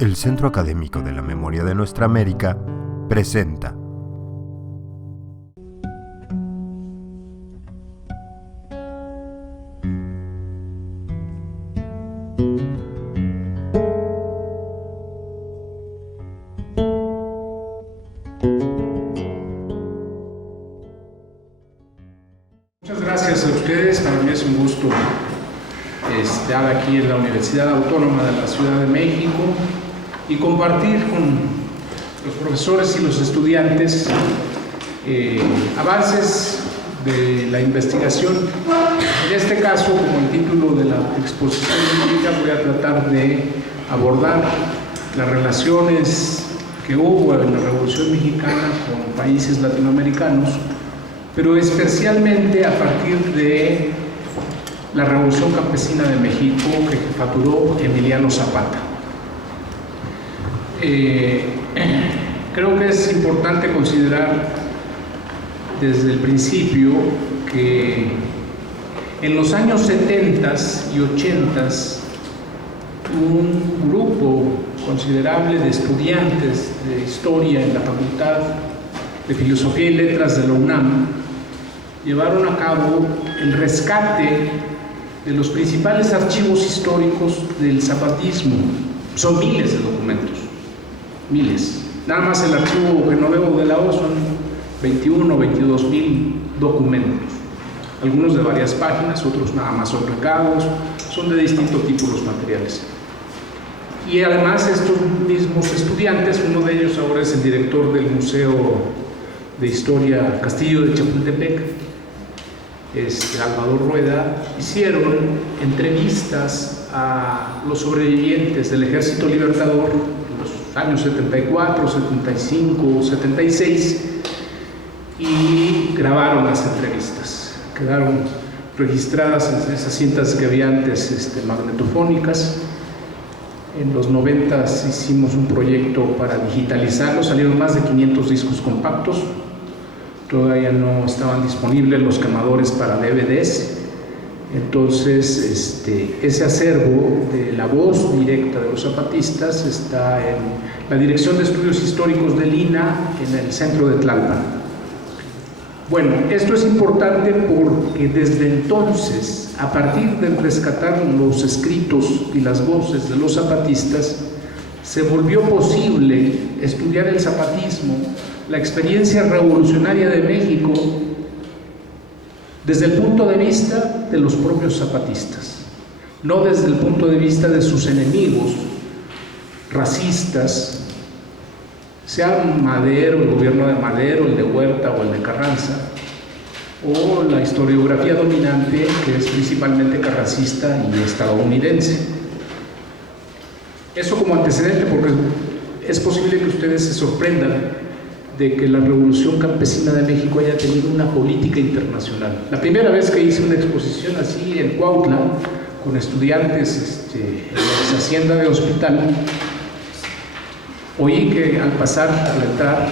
El Centro Académico de la Memoria de Nuestra América presenta Muchas gracias a ustedes, para mí es un gusto estar aquí en la Universidad Autónoma de la Ciudad de México y compartir con los profesores y los estudiantes avances de la investigación. En este caso, como el título de la exposición bíblica, voy a tratar de abordar las relaciones que hubo en la Revolución Mexicana con países latinoamericanos, pero especialmente a partir de la Revolución Campesina de México que jefaturó Emiliano Zapata. Creo que es importante considerar desde el principio que en los años 70 y 80 un grupo considerable de estudiantes de historia en la Facultad de Filosofía y Letras de la UNAM llevaron a cabo el rescate de los principales archivos históricos del zapatismo. Son miles de documentos, miles. Nada más el archivo Genoveva de la O son 21 o 22 mil documentos. Algunos de varias páginas, otros nada más son recados, son de distinto tipo los materiales. Y además estos mismos estudiantes, uno de ellos ahora es el director del Museo de Historia Castillo de Chapultepec, Salvador Rueda, hicieron entrevistas a los sobrevivientes del Ejército Libertador en los años 74, 75, 76 y grabaron las entrevistas. Quedaron registradas en esas cintas que había antes magnetofónicas. En los 90 hicimos un proyecto para digitalizarlo, salieron más de 500 discos compactos. Todavía no estaban disponibles los quemadores para DVDs, entonces ese acervo de la voz directa de los zapatistas está en la Dirección de Estudios Históricos del INAH en el centro de Tlalpan. Bueno, esto es importante porque desde entonces, a partir de rescatar los escritos y las voces de los zapatistas, se volvió posible estudiar el zapatismo, la experiencia revolucionaria de México, desde el punto de vista de los propios zapatistas, no desde el punto de vista de sus enemigos racistas, sea Madero, el gobierno de Madero, el de Huerta o el de Carranza, o la historiografía dominante que es principalmente carrancista y estadounidense. Eso como antecedente, porque es posible que ustedes se sorprendan de que la Revolución Campesina de México haya tenido una política internacional. La primera vez que hice una exposición así en Cuautla, con estudiantes en la hacienda de Hospital, oí que al pasar, al entrar,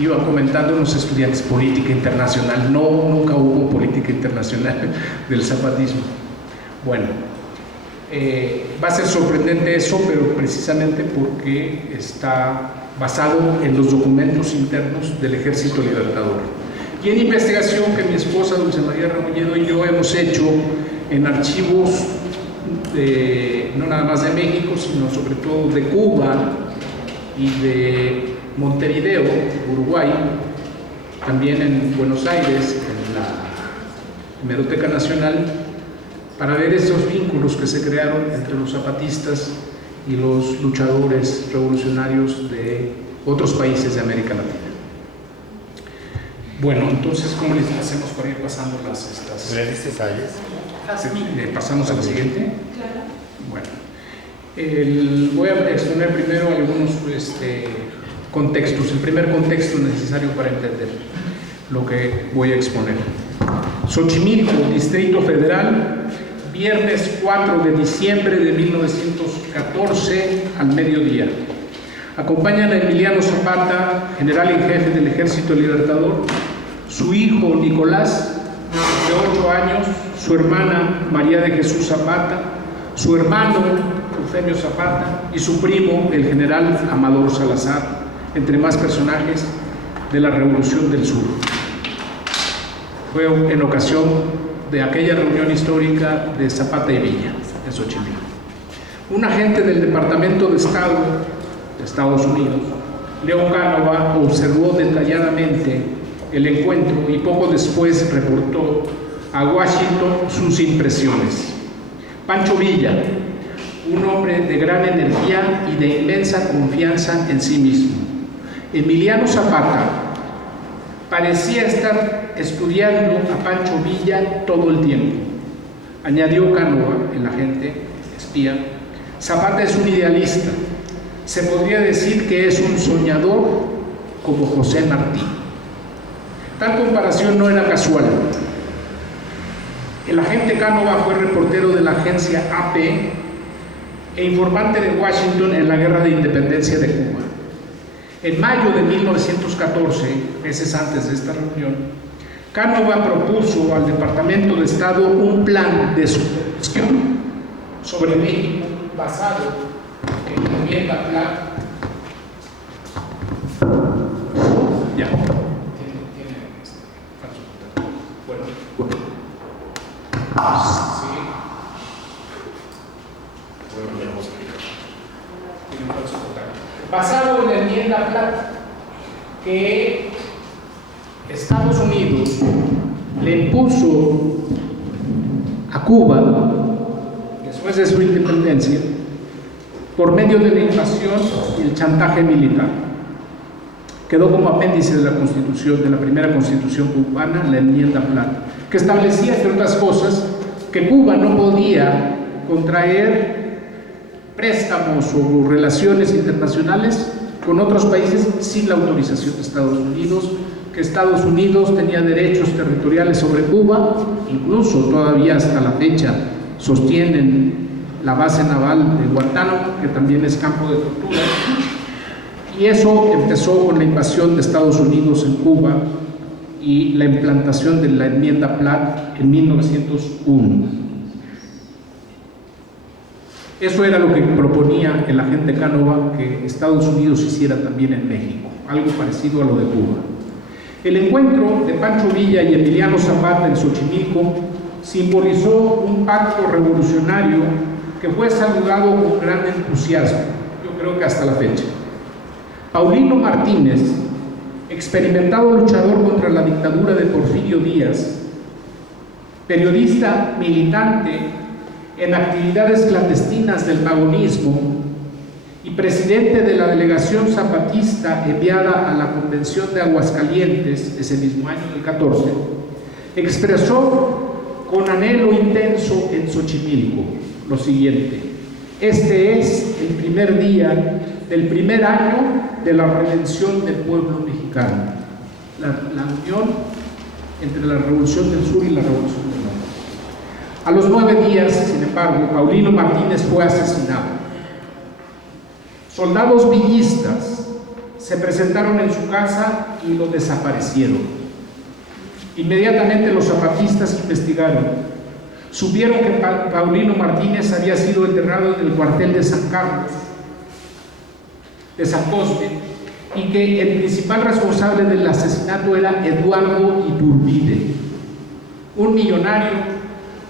iba comentando unos estudiantes política internacional. No, nunca hubo política internacional del zapatismo. Bueno, va a ser sorprendente eso, pero precisamente porque está basado en los documentos internos del Ejército Libertador. Y en investigación que mi esposa Dulce María Rebolledo y yo hemos hecho en archivos no nada más de México, sino sobre todo de Cuba y de Montevideo, Uruguay, también en Buenos Aires, en la Hemeroteca Nacional, para ver esos vínculos que se crearon entre los zapatistas y los luchadores revolucionarios de otros países de América Latina. Bueno, entonces, ¿cómo les hacemos para ir pasando estas? ¿Le diste detalles? ¿Pasamos a la siguiente? Bueno, voy a exponer primero algunos contextos. El primer contexto necesario para entender lo que voy a exponer. Xochimilco, Distrito Federal, viernes 4 de diciembre de 1914 al mediodía. Acompañan a Emiliano Zapata, general en jefe del Ejército Libertador, su hijo Nicolás, de 8 años, su hermana María de Jesús Zapata, su hermano Eufemio Zapata y su primo, el general Amador Salazar, entre más personajes de la Revolución del Sur. Fue en ocasión de aquella reunión histórica de Zapata y Villa, en Xochimilco. Un agente del Departamento de Estado de Estados Unidos, Leo Cánova, observó detalladamente el encuentro y poco después reportó a Washington sus impresiones. Pancho Villa, un hombre de gran energía y de inmensa confianza en sí mismo. Emiliano Zapata parecía estar estudiando a Pancho Villa todo el tiempo. Añadió Cánova, el agente espía, Zapata es un idealista. Se podría decir que es un soñador como José Martí. Tal comparación no era casual. El agente Cánova fue reportero de la agencia AP e informante de Washington en la Guerra de Independencia de Cuba. En mayo de 1914, meses antes de esta reunión, Cánova propuso al Departamento de Estado un plan de supervisión sobre México basado en la enmienda Platt. Ya. Bueno. Sí. Basado en la enmienda Platt, que Estados Unidos le impuso a Cuba después de su independencia por medio de la invasión y el chantaje militar. Quedó como apéndice de la Constitución, de la primera Constitución cubana, la enmienda Platt, que establecía, entre otras cosas, que Cuba no podía contraer préstamos o relaciones internacionales con otros países sin la autorización de Estados Unidos, que Estados Unidos tenía derechos territoriales sobre Cuba, incluso todavía hasta la fecha sostienen la base naval de Guantánamo, que también es campo de tortura, y eso empezó con la invasión de Estados Unidos en Cuba y la implantación de la enmienda Platt en 1901. Eso era lo que proponía el agente Cánova que Estados Unidos hiciera también en México, algo parecido a lo de Cuba. El encuentro de Pancho Villa y Emiliano Zapata en Xochimilco simbolizó un pacto revolucionario que fue saludado con gran entusiasmo, yo creo que hasta la fecha. Paulino Martínez, experimentado luchador contra la dictadura de Porfirio Díaz, periodista militante en actividades clandestinas del magonismo y presidente de la delegación zapatista enviada a la Convención de Aguascalientes ese mismo año, el 14, expresó con anhelo intenso en Xochimilco lo siguiente: este es el primer día del primer año de la redención del pueblo mexicano, la unión entre la Revolución del Sur y la Revolución del Norte. A los 9 días, sin embargo, Paulino Martínez fue asesinado. Soldados villistas se presentaron en su casa y lo desaparecieron. Inmediatamente los zapatistas investigaron. Supieron que Paulino Martínez había sido enterrado en el cuartel de San Carlos, de San Cosme, y que el principal responsable del asesinato era Eduardo Iturbide, un millonario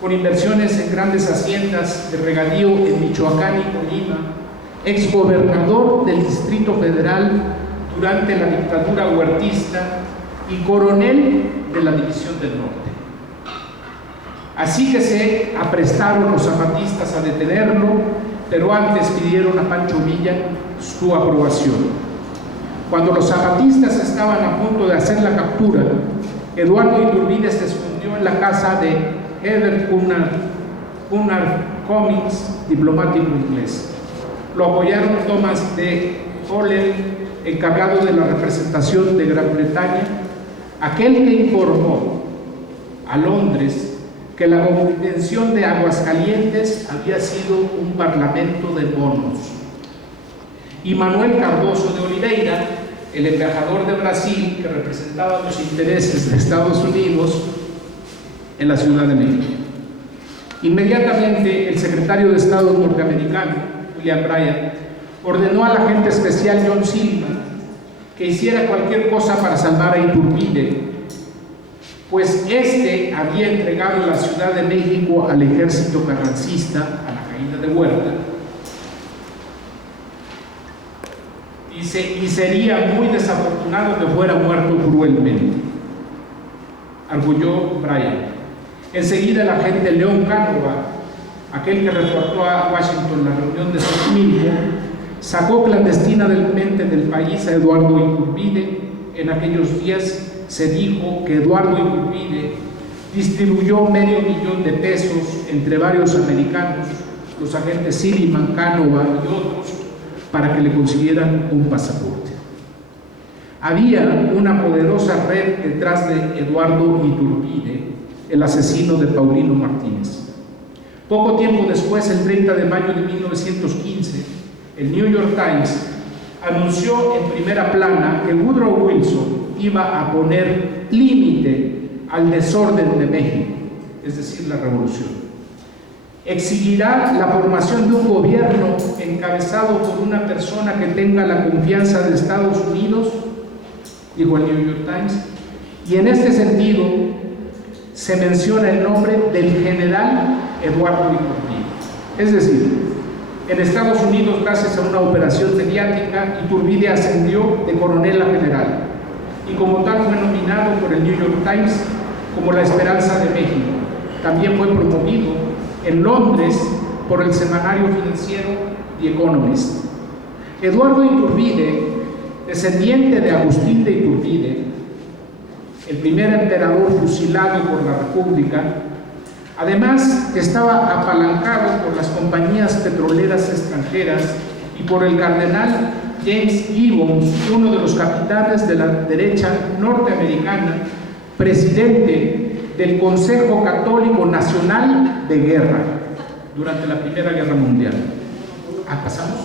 con inversiones en grandes haciendas de regadío en Michoacán y Colima, exgobernador del Distrito Federal durante la dictadura huertista y coronel de la División del Norte. Así que se aprestaron los zapatistas a detenerlo, pero antes pidieron a Pancho Villa su aprobación. Cuando los zapatistas estaban a punto de hacer la captura, Eduardo Iturbide se escondió en la casa de Herbert Cunard Cummings, diplomático inglés. Lo apoyaron Thomas de Holland, encargado de la representación de Gran Bretaña, aquel que informó a Londres que la Convención de Aguascalientes había sido un parlamento de monos. Y Manuel Cardoso de Oliveira, el embajador de Brasil que representaba los intereses de Estados Unidos en la Ciudad de México. Inmediatamente, el secretario de Estado norteamericano, William Bryan, ordenó al agente especial John Silliman que hiciera cualquier cosa para salvar a Iturbide, pues este había entregado la Ciudad de México al ejército carrancista a la caída de Huerta, y sería muy desafortunado que fuera muerto cruelmente, arguyó Bryan. Enseguida el agente León Cánova, aquel que reportó a Washington la reunión de Xochimilco, sacó clandestinamente del país a Eduardo Iturbide. En aquellos días se dijo que Eduardo Iturbide distribuyó $500,000 de pesos entre varios americanos, los agentes Silliman, Cánova y otros, para que le consiguieran un pasaporte. Había una poderosa red detrás de Eduardo Iturbide, el asesino de Paulino Martínez. Poco tiempo después, el 30 de mayo de 1915, el New York Times anunció en primera plana que Woodrow Wilson iba a poner límite al desorden de México, es decir, la revolución. Exigirá la formación de un gobierno encabezado por una persona que tenga la confianza de Estados Unidos, dijo el New York Times, y en este sentido se menciona el nombre del general Eduardo Iturbide. Es decir, en Estados Unidos, gracias a una operación mediática, Iturbide ascendió de coronel a general, y como tal fue nominado por el New York Times como la esperanza de México. También fue promovido en Londres por el semanario financiero The Economist. Eduardo Iturbide, descendiente de Agustín de Iturbide, el primer emperador fusilado por la República, además estaba apalancado por las compañías petroleras extranjeras y por el cardenal James Gibbons, uno de los capitanes de la derecha norteamericana, presidente del Consejo Católico Nacional de Guerra durante la Primera Guerra Mundial. ¿Pasamos?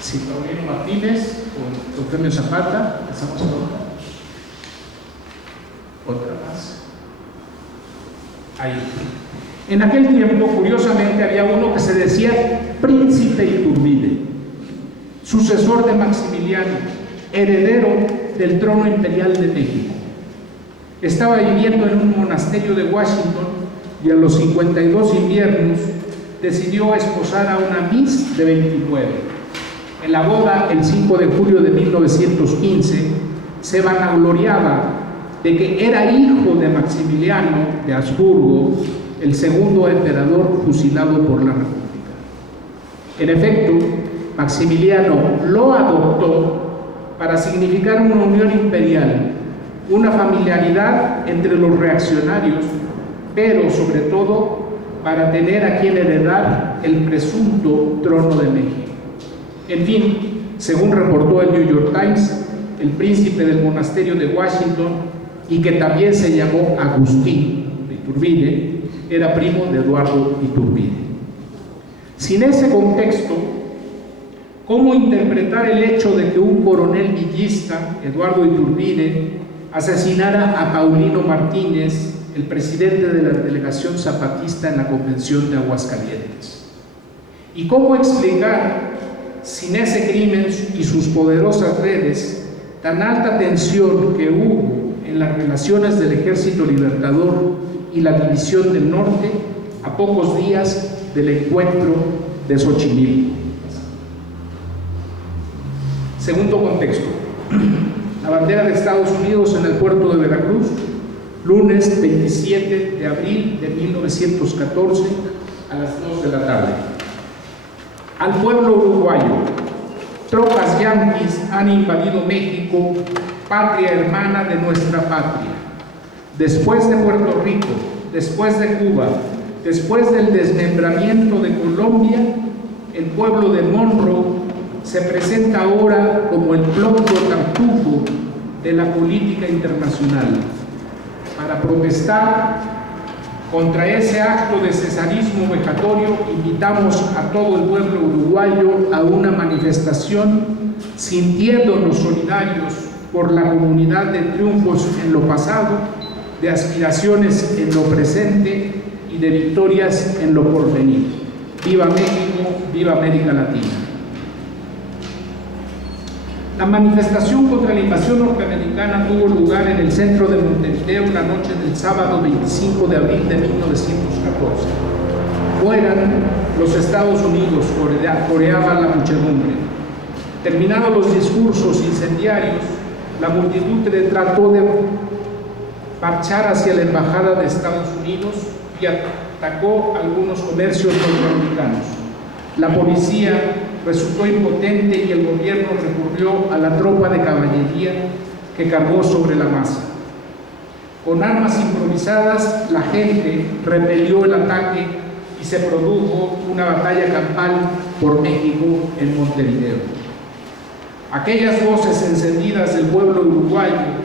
Sí, Paulino Martínez con Eufemio Zapata. ¿Pasamos a otra más? Ahí. En aquel tiempo, curiosamente, había uno que se decía Príncipe Iturbide, sucesor de Maximiliano, heredero del trono imperial de México. Estaba viviendo en un monasterio de Washington y a los 52 inviernos decidió esposar a una Miss de 29. En la boda, el 5 de julio de 1915, se vanagloriaba de que era hijo de Maximiliano de Habsburgo, el segundo emperador fusilado por la República. En efecto, Maximiliano lo adoptó para significar una unión imperial, una familiaridad entre los reaccionarios, pero sobre todo para tener a quien heredar el presunto trono de México. En fin, según reportó el New York Times, el príncipe del monasterio de Washington, y que también se llamó Agustín de Iturbide, era primo de Eduardo Iturbide. Sin ese contexto, ¿cómo interpretar el hecho de que un coronel villista, Eduardo Iturbide, asesinara a Paulino Martínez, el presidente de la delegación zapatista en la Convención de Aguascalientes? ¿Y cómo explicar, sin ese crimen y sus poderosas redes, tan alta tensión que hubo en las relaciones del Ejército Libertador y la División del Norte a pocos días del encuentro de Xochimilco? Segundo contexto: la bandera de Estados Unidos en el puerto de Veracruz, lunes 27 de abril de 1914 a las 2 de la tarde. Al pueblo uruguayo: tropas yanquis han invadido México, patria hermana de nuestra patria. Después de Puerto Rico, después de Cuba, después del desmembramiento de Colombia, el pueblo de Monroe se presenta ahora como el pronto tartufo de la política internacional. Para protestar contra ese acto de cesarismo vejatorio, invitamos a todo el pueblo uruguayo a una manifestación sintiéndonos solidarios por la comunidad de triunfos en lo pasado, de aspiraciones en lo presente y de victorias en lo porvenir. ¡Viva México! ¡Viva América Latina! La manifestación contra la invasión norteamericana tuvo lugar en el centro de Montevideo la noche del sábado 25 de abril de 1914. Fueran los Estados Unidos, coreaba la muchedumbre. Terminados los discursos incendiarios, la multitud trató de marchar hacia la embajada de Estados Unidos y atacó algunos comercios norteamericanos. La policía resultó impotente y el gobierno recurrió a la tropa de caballería que cargó sobre la masa. Con armas improvisadas, la gente repelió el ataque y se produjo una batalla campal por México en Montevideo. Aquellas voces encendidas del pueblo uruguayo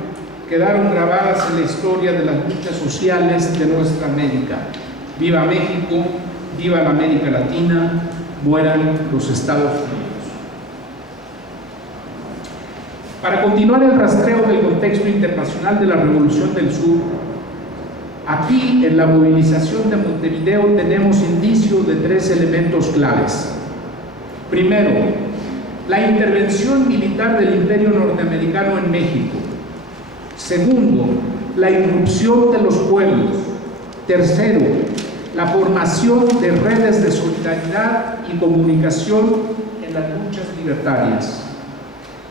quedaron grabadas en la historia de las luchas sociales de nuestra América. ¡Viva México! ¡Viva la América Latina! ¡Mueran los Estados Unidos! Para continuar el rastreo del contexto internacional de la Revolución del Sur, aquí en la movilización de Montevideo tenemos indicio de tres elementos claves. Primero, la intervención militar del Imperio norteamericano en México. Segundo, la irrupción de los pueblos. Tercero, la formación de redes de solidaridad y comunicación en las luchas libertarias.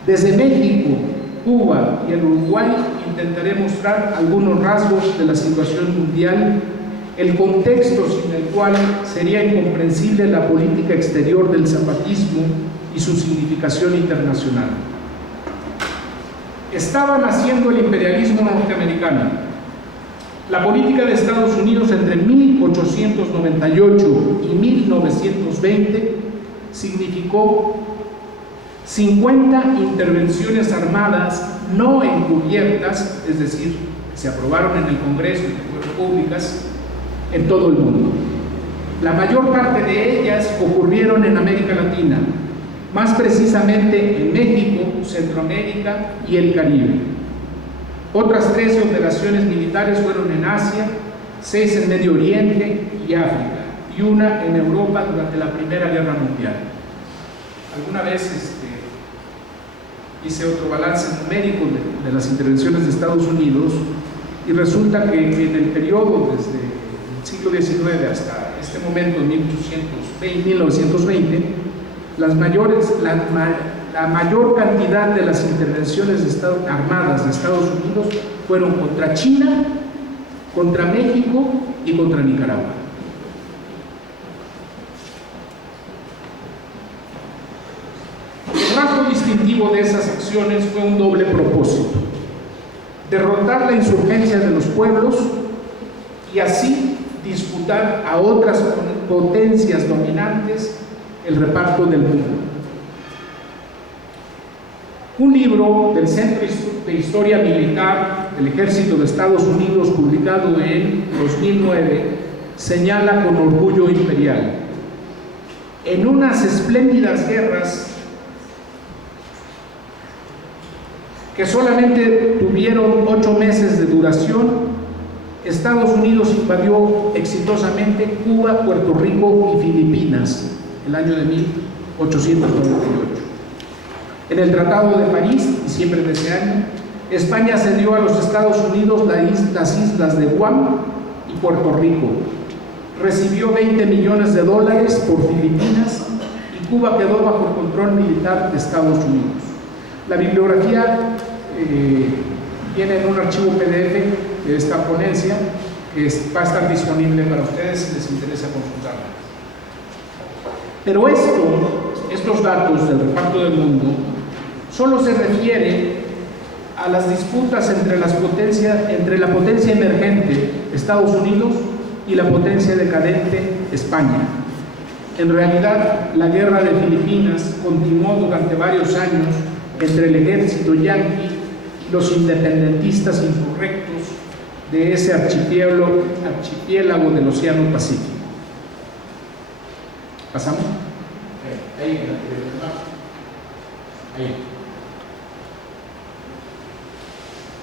Desde México, Cuba y el Uruguay intentaré mostrar algunos rasgos de la situación mundial, el contexto sin el cual sería incomprensible la política exterior del zapatismo y su significación internacional. Estaba naciendo el imperialismo norteamericano. La política de Estados Unidos entre 1898 y 1920 significó 50 intervenciones armadas no encubiertas, es decir, que se aprobaron en el Congreso y que fueron públicas en todo el mundo. La mayor parte de ellas ocurrieron en América Latina, más precisamente en México, Centroamérica y el Caribe. Otras 13 operaciones militares fueron en Asia, 6 en Medio Oriente y África, y una en Europa durante la Primera Guerra Mundial. Alguna vez hice otro balance numérico de las intervenciones de Estados Unidos y resulta que en el periodo desde el siglo XIX hasta este momento, 1920, la mayor cantidad de las intervenciones armadas de Estados Unidos fueron contra China, contra México y contra Nicaragua. El rasgo distintivo de esas acciones fue un doble propósito: derrotar la insurgencia de los pueblos y así disputar a otras potencias dominantes el reparto del mundo. Un libro del Centro de Historia Militar del Ejército de Estados Unidos, publicado en 2009, señala con orgullo imperial: en unas espléndidas guerras que solamente tuvieron 8 meses de duración, Estados Unidos invadió exitosamente Cuba, Puerto Rico y Filipinas el año de 1898. En el Tratado de París, diciembre de ese año, España cedió a los Estados Unidos las islas de Guam y Puerto Rico. Recibió $20 millones por Filipinas y Cuba quedó bajo el control militar de Estados Unidos. La bibliografía viene en un archivo PDF de esta ponencia que va a estar disponible para ustedes si les interesa consultarla. Pero estos datos del reparto del mundo solo se refieren a las disputas entre la potencia emergente, Estados Unidos, y la potencia decadente, España. En realidad, la guerra de Filipinas continuó durante varios años entre el ejército yanqui y los independentistas insurrectos de ese archipiélago del Océano Pacífico. ¿Pasamos? Ahí.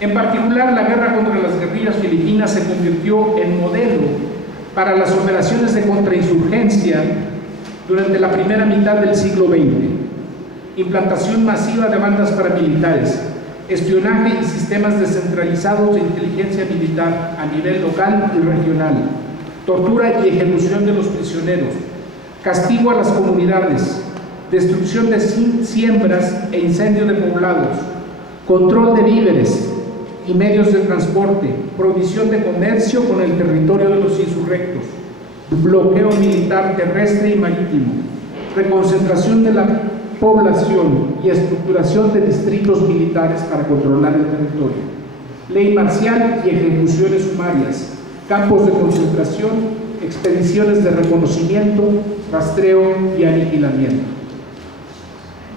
En particular, la guerra contra las guerrillas filipinas se convirtió en modelo para las operaciones de contrainsurgencia durante la primera mitad del siglo XX. Implantación masiva de bandas paramilitares, espionaje y sistemas descentralizados de inteligencia militar a nivel local y regional, tortura y ejecución de los prisioneros, castigo a las comunidades, destrucción de siembras e incendio de poblados, control de víveres y medios de transporte, prohibición de comercio con el territorio de los insurrectos, bloqueo militar terrestre y marítimo, reconcentración de la población y estructuración de distritos militares para controlar el territorio, ley marcial y ejecuciones sumarias, campos de concentración, expediciones de reconocimiento, rastreo y aniquilamiento.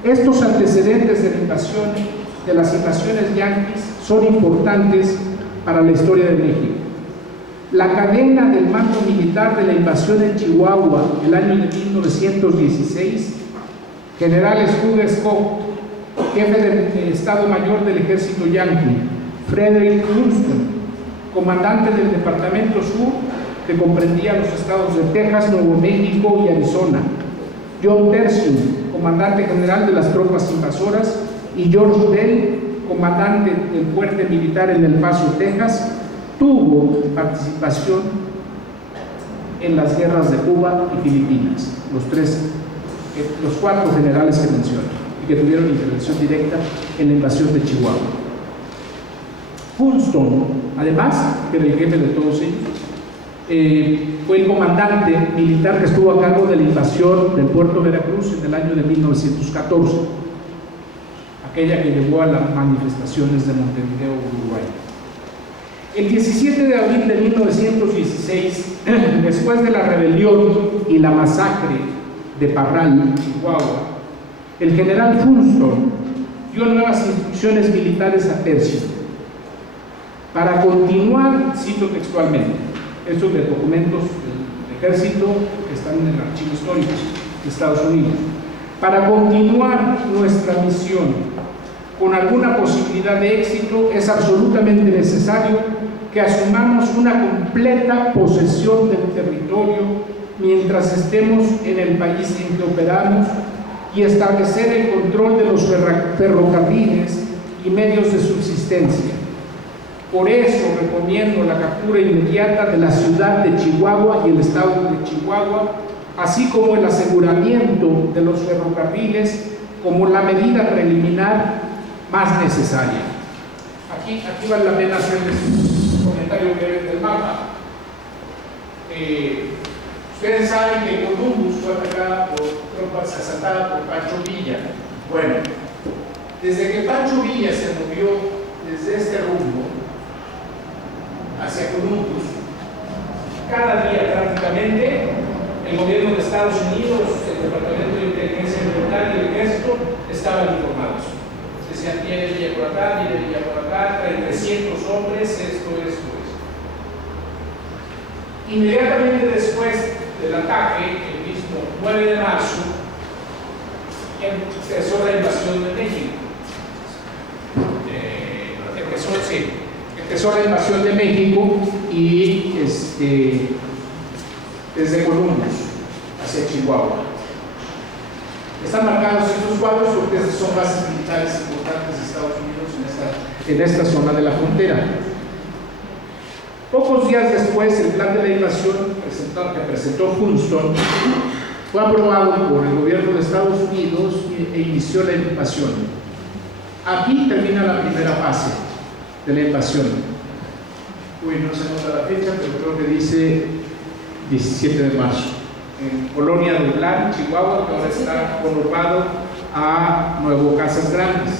Estos antecedentes de la invasión, de las invasiones yanquis, son importantes para la historia de México. La cadena del mando militar de la invasión en Chihuahua, el año de 1916, general Hugo Scott, jefe del Estado Mayor del Ejército Yanqui, Frederick Johnston, comandante del Departamento Sur, que comprendía los estados de Texas, Nuevo México y Arizona, John Tercium, comandante general de las tropas invasoras, y George Bell, comandante del fuerte militar en El Paso, Texas, tuvo participación en las guerras de Cuba y Filipinas, los cuatro generales que menciono, y que tuvieron intervención directa en la invasión de Chihuahua. Johnston, además, que era el jefe de todos ellos, fue el comandante militar que estuvo a cargo de la invasión del puerto de Veracruz en el año de 1914, aquella que llevó a las manifestaciones de Montevideo, Uruguay. El 17 de abril de 1916, después de la rebelión y la masacre de Parral, Chihuahua, el general Johnston dio nuevas instrucciones militares a Tercio para continuar, cito textualmente, estos de documentos del ejército que están en el archivo histórico de Estados Unidos, para continuar nuestra misión con alguna posibilidad de éxito, es absolutamente necesario que asumamos una completa posesión del territorio mientras estemos en el país en que operamos y establecer el control de los ferrocarriles y medios de subsistencia. Por eso recomiendo la captura inmediata de la ciudad de Chihuahua y el estado de Chihuahua, así como el aseguramiento de los ferrocarriles como la medida preliminar más necesaria. Aquí vale la pena hacerles un comentario breve del mapa. Ustedes saben que Columbus fue atacada por tropas, asaltada por Pancho Villa. Bueno, desde que Pancho Villa se movió desde este rumbo hacia Columbus, cada día prácticamente el gobierno de Estados Unidos, el Departamento de Inteligencia Militar y el Ejército estaban informados. Decían, viene Villa por acá, viene Villa por acá, traen 300 hombres, esto. Inmediatamente después del ataque, el mismo 9 de marzo, empezó la invasión de México. Empezó la invasión de México y desde Columbus hacia Chihuahua. Están marcados estos cuadros porque son bases militares importantes de Estados Unidos en esta zona de la frontera. Pocos días después, el plan de la invasión que presentó Johnston fue aprobado por el gobierno de Estados Unidos e inició la invasión. Aquí termina la primera fase de la invasión. Uy, no se nota la fecha, pero creo que dice 17 de marzo. En Colonia de Blan, Chihuahua, que ahora está conurbado a Nuevo Casas Grandes.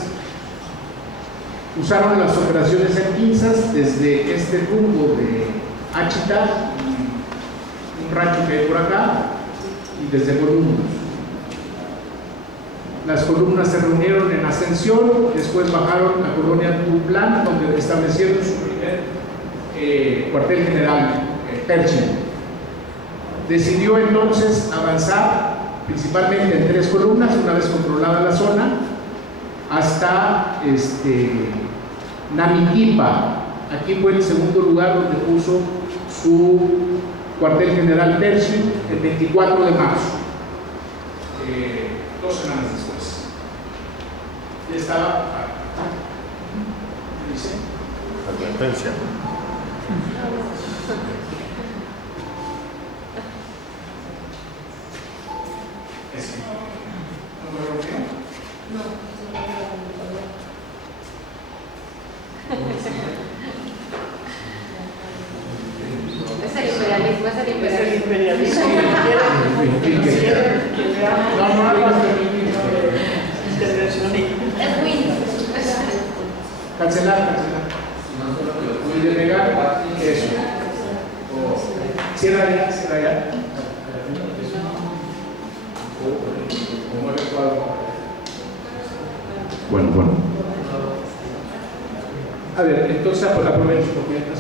Usaron las operaciones en pinzas desde este rumbo de Achita, un rancho que hay por acá, y desde Columbus. Las columnas se reunieron en Ascensión, después bajaron a Colonia Tuplán, donde establecieron su primer cuartel general, Pershing. Decidió entonces avanzar principalmente en 3 columnas, una vez controlada la zona, hasta Namiquipa, aquí fue el segundo lugar donde puso su cuartel general tercio el 24 de marzo, 2 semanas después. Ya estaba. ¿Qué dice? Advertencia. Ese. ¿No lo rompió? No. Es el imperialismo, es el imperialismo. Es el imperialismo. Es Windows. Cancelar. Y denegar eso. Cierra ya. Bueno. A ver, entonces aprovecho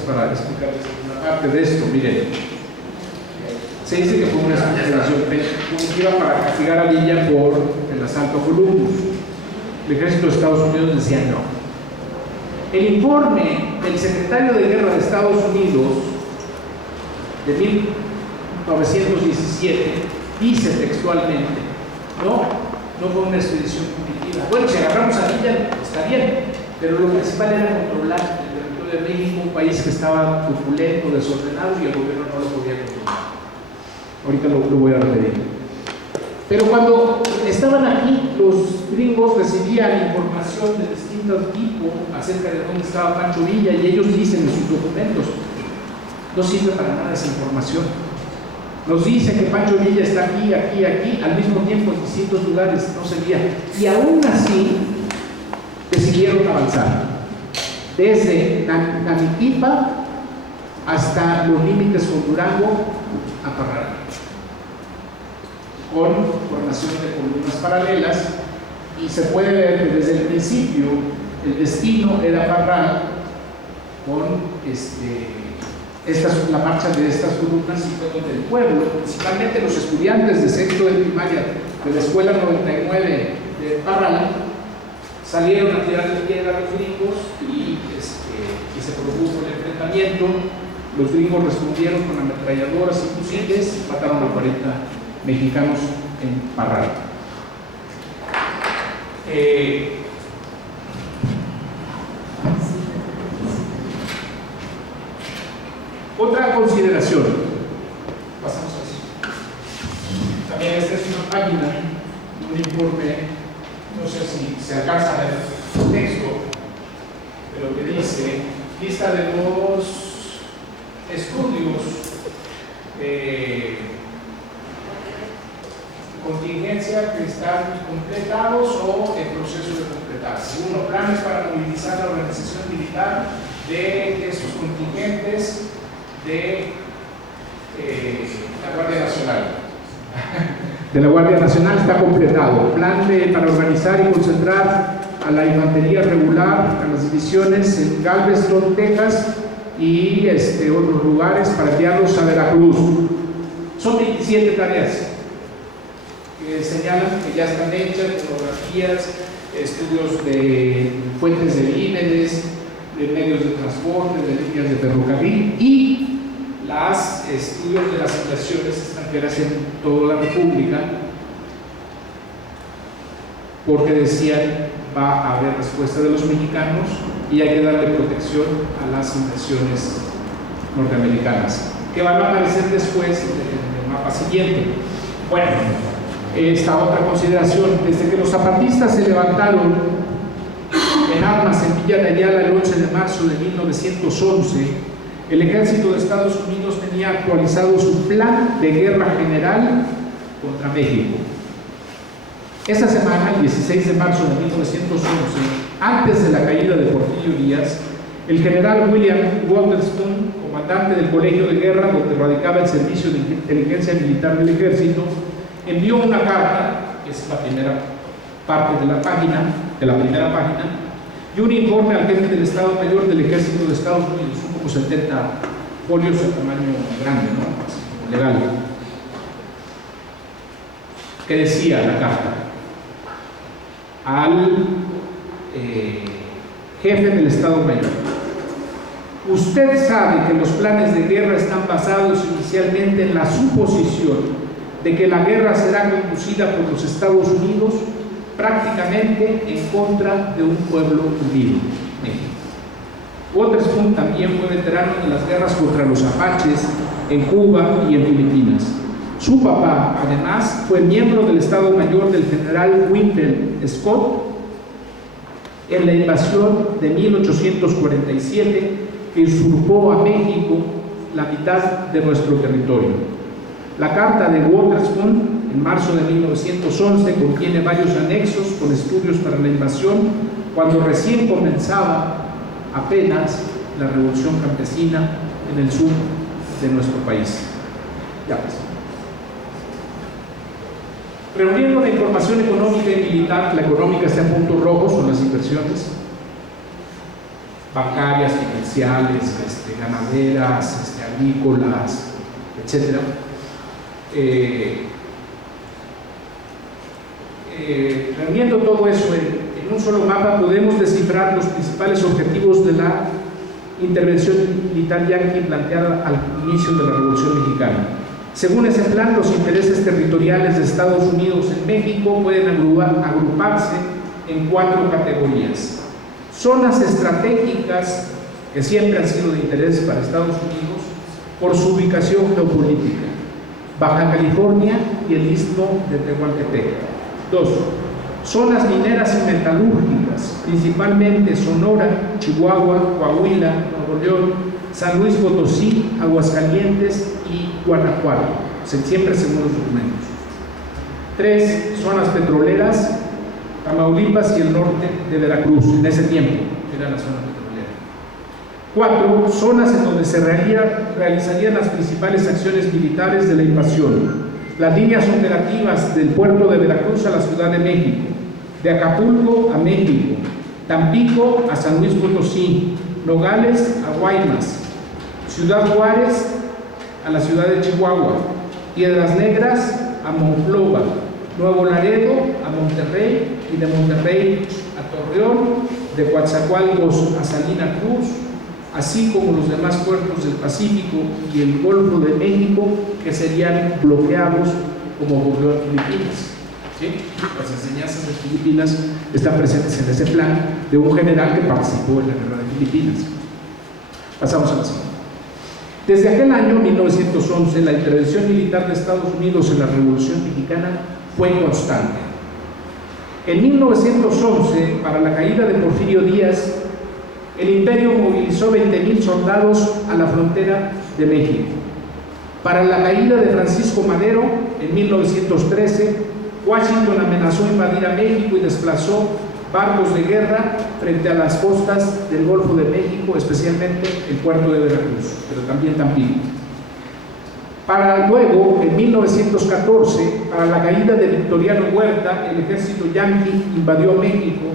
para explicarles una parte de esto. Miren, se dice que fue una operación punitiva para castigar a Villa por el asalto a Columbus. El ejército de Estados Unidos decía no. El informe del secretario de Guerra de Estados Unidos de 1917 dice textualmente: no fue una expedición punitiva. Bueno, si agarramos a Villa, está bien, pero lo principal era controlar el territorio de México, un país que estaba opulento, desordenado, y el gobierno no lo podía controlar. Ahorita lo voy a repetir. Pero cuando estaban aquí, los gringos recibían información de distintos tipos acerca de dónde estaba Pancho Villa, y ellos dicen en sus documentos: no sirve para nada esa información. Nos dicen que Pancho Villa está aquí, al mismo tiempo en distintos lugares, no se veía. Y aún así, decidieron avanzar desde Namiquipa hasta los límites con Durango a Parral, con formación de columnas paralelas, y se puede ver que desde el principio el destino era Parral, con la marcha de estas columnas y todo del pueblo, principalmente los estudiantes de sexto de primaria de la escuela 99 de Parral salieron a tirar de piedra a los gringos, y se produjo el enfrentamiento. Los gringos respondieron con ametralladoras y fusiles y mataron a 40 mexicanos en Parral. Otra consideración, pasamos así. También esta es una página, un informe, no sé si se alcanza a ver el texto, pero que dice: lista de los estudios de contingencia que están completados o en proceso de completarse. 1. Planes para movilizar la organización militar de estos contingentes de la Guardia Nacional. De la Guardia Nacional está completado. Plan para organizar y concentrar a la infantería regular, a las divisiones en Galveston, Texas, y otros lugares para enviarlos a Veracruz. Son 27 tareas que señalan que ya están hechas: fotografías, estudios de fuentes de víveres, de medios de transporte, de líneas de ferrocarril, y los estudios de las inversiones extranjeras en toda la República, porque decían: va a haber respuesta de los mexicanos y hay que darle protección a las inversiones norteamericanas, que van a aparecer después en el mapa siguiente. Bueno, esta otra consideración: desde que los zapatistas se levantaron en armas en Villa de Ayala el 11 de marzo de 1911, el ejército de Estados Unidos tenía actualizado su plan de guerra general contra México. Esa semana, el 16 de marzo de 1911, antes de la caída de Porfirio Díaz, el general William Waterston, comandante del Colegio de Guerra donde radicaba el Servicio de Inteligencia Militar del Ejército, envió una carta, que es la primera parte de la primera página, y un informe al jefe del Estado Mayor del Ejército de Estados Unidos, son como 70 folios de tamaño grande, ¿no? Así como legal. ¿Qué decía la carta? Al jefe del Estado Mayor. Usted sabe que los planes de guerra están basados inicialmente en la suposición de que la guerra será conducida por los Estados Unidos prácticamente en contra de un pueblo unido, México. Witherspoon también fue veterano de las guerras contra los apaches en Cuba y en Filipinas. Su papá, además, fue miembro del Estado Mayor del general Winfield Scott en la invasión de 1847 que usurpó a México la mitad de nuestro territorio. La carta de Witherspoon, en marzo de 1911, contiene varios anexos con estudios para la invasión, cuando recién comenzaba apenas la revolución campesina en el sur de nuestro país. Ya ves. Reuniendo la información económica y militar, la económica está en puntos rojos, son las inversiones bancarias, financieras, ganaderas, agrícolas, etc. Reuniendo todo eso en un solo mapa, podemos descifrar los principales objetivos de la intervención militar yanqui planteada al inicio de la Revolución Mexicana. Según ese plan, los intereses territoriales de Estados Unidos en México pueden agruparse en 4 categorías. Zonas estratégicas que siempre han sido de interés para Estados Unidos por su ubicación geopolítica: Baja California y el Istmo de Tehuantepec. 2. Zonas mineras y metalúrgicas, principalmente Sonora, Chihuahua, Coahuila, Nuevo León, San Luis Potosí, Aguascalientes y Guanajuato, siempre según los documentos. 3. Zonas petroleras, Tamaulipas y el norte de Veracruz, en ese tiempo era la zona petrolera. 4. Zonas en donde se realizarían las principales acciones militares de la invasión. Las líneas operativas del puerto de Veracruz a la Ciudad de México, de Acapulco a México, Tampico a San Luis Potosí, Nogales a Guaymas, Ciudad Juárez a la ciudad de Chihuahua, Piedras Negras a Monclova, Nuevo Laredo a Monterrey y de Monterrey a Torreón, de Coatzacoalcos a Salina Cruz, así como los demás puertos del Pacífico y el Golfo de México, que serían bloqueados como ocurrió en Filipinas. ¿Sí? Las enseñanzas de Filipinas están presentes en ese plan de un general que participó en la guerra de Filipinas. Pasamos a la siguiente. Desde aquel año 1911, la intervención militar de Estados Unidos en la Revolución Mexicana fue constante. En 1911, para la caída de Porfirio Díaz, el imperio movilizó 20,000 soldados a la frontera de México. Para la caída de Francisco Madero, en 1913, Washington amenazó invadir a México y desplazó barcos de guerra frente a las costas del Golfo de México, especialmente el puerto de Veracruz, pero también Tampico. Para luego, en 1914, para la caída de Victoriano Huerta, el ejército yanqui invadió México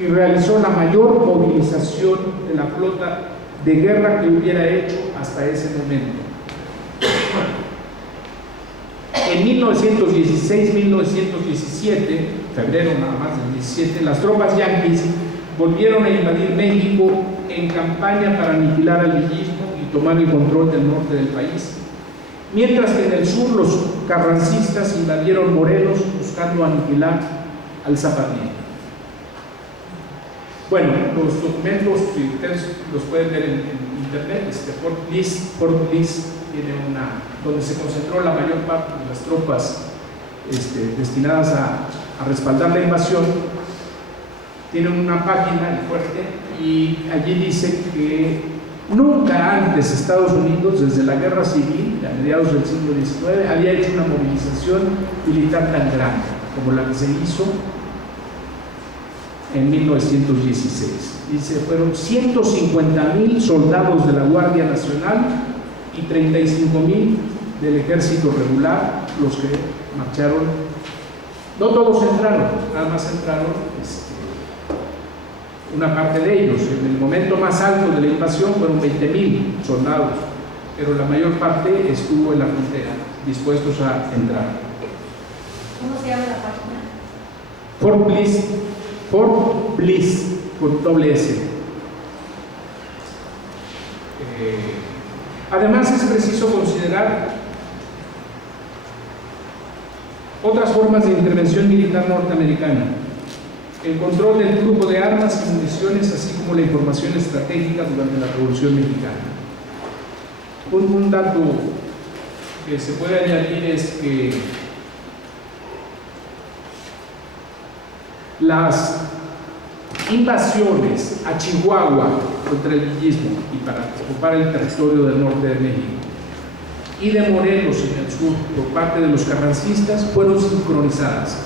y realizó la mayor movilización de la flota de guerra que hubiera hecho hasta ese momento. En 1916-1917, febrero nada más del 17, las tropas yanquis volvieron a invadir México en campaña para aniquilar al villismo y tomar el control del norte del país, mientras que en el sur los carrancistas invadieron Morelos buscando aniquilar al zapatismo. Bueno, los documentos, si ustedes los pueden ver en internet, Fort Bliss tiene donde se concentró la mayor parte de las tropas destinadas a respaldar la invasión. Tienen una página fuerte y allí dice que nunca antes Estados Unidos, desde la guerra civil a mediados del siglo XIX, había hecho una movilización militar tan grande como la que se hizo en 1916. Dice, fueron 150,000 soldados de la Guardia Nacional y 35,000 del ejército regular los que marcharon. No todos entraron, nada más entraron una parte de ellos. En el momento más alto de la invasión fueron 20,000 soldados, pero la mayor parte estuvo en la frontera, dispuestos a entrar. ¿Cómo se llama la página? Fort Bliss, con doble S. Además, es preciso considerar otras formas de intervención militar norteamericana: el control del flujo de armas y municiones, así como la información estratégica durante la Revolución Mexicana. Un dato que se puede añadir es que las invasiones a Chihuahua contra el villismo y para ocupar el territorio del norte de México, y de Morelos en el sur por parte de los carrancistas, fueron sincronizadas.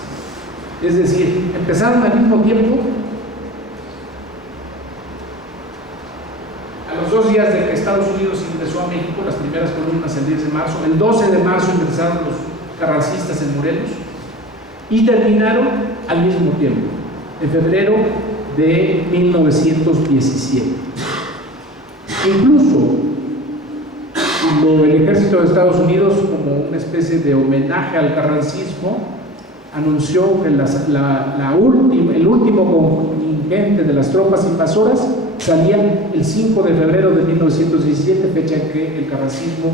Es decir, empezaron al mismo tiempo. A los 2 días de que Estados Unidos ingresó a México, las primeras columnas el 10 de marzo, el 12 de marzo ingresaron los carrancistas en Morelos y terminaron al mismo tiempo, en febrero de 1917. Incluso el ejército de Estados Unidos, como una especie de homenaje al carrancismo, anunció que el último contingente de las tropas invasoras salía el 5 de febrero de 1917, fecha en que el carrancismo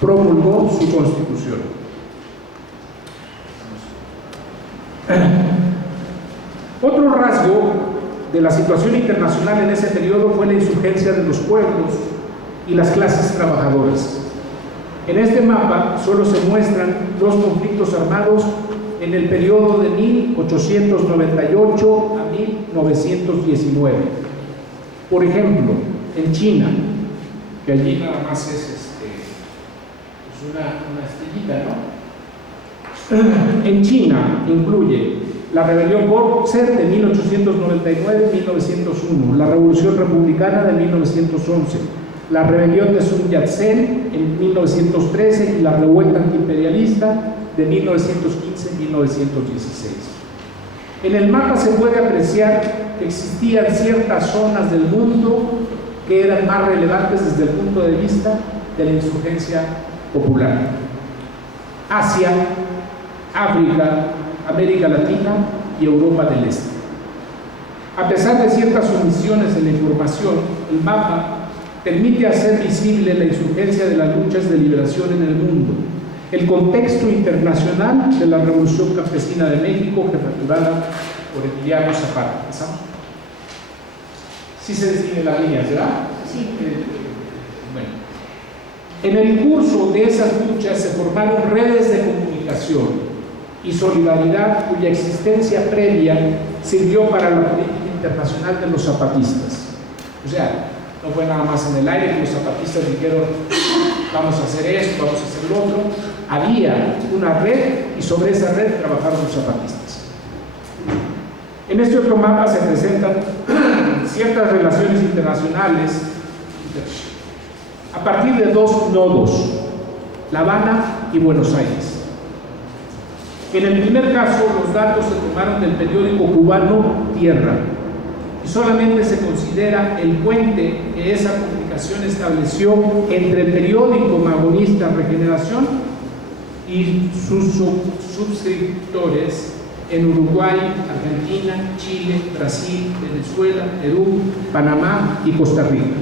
promulgó su constitución. Otro rasgo de la situación internacional en ese periodo fue la insurgencia de los pueblos y las clases trabajadoras. En este mapa solo se muestran los conflictos armados en el periodo de 1898 a 1919. Por ejemplo, en China, que allí nada más es una estrellita, ¿no? En China incluye la rebelión Boxer de 1899-1901, la Revolución Republicana de 1911, la rebelión de Sun Yat-sen en 1913 y la revuelta antiimperialista de 1915-1916. En el mapa se puede apreciar que existían ciertas zonas del mundo que eran más relevantes desde el punto de vista de la insurgencia popular: Asia, África, América Latina y Europa del Este. A pesar de ciertas omisiones en la información, el mapa permite hacer visible la insurgencia de las luchas de liberación en el mundo, el contexto internacional de la Revolución Campesina de México, jefaturada por Emiliano Zapata. ¿Pasamos? Sí se distinguen las líneas, ¿verdad? Sí. Bueno. En el curso de esas luchas se formaron redes de comunicación y solidaridad cuya existencia previa sirvió para la política internacional de los zapatistas. O sea, no fue nada más en el aire que los zapatistas dijeron vamos a hacer esto, vamos a hacer lo otro. Había una red y sobre esa red trabajaron los zapatistas. En este otro mapa se presentan ciertas relaciones internacionales a partir de 2 nodos: La Habana y Buenos Aires. En el primer caso, los datos se tomaron del periódico cubano Tierra y solamente se considera el puente que esa comunicación estableció entre el periódico magonista Regeneración y sus suscriptores en Uruguay, Argentina, Chile, Brasil, Venezuela, Perú, Panamá y Costa Rica.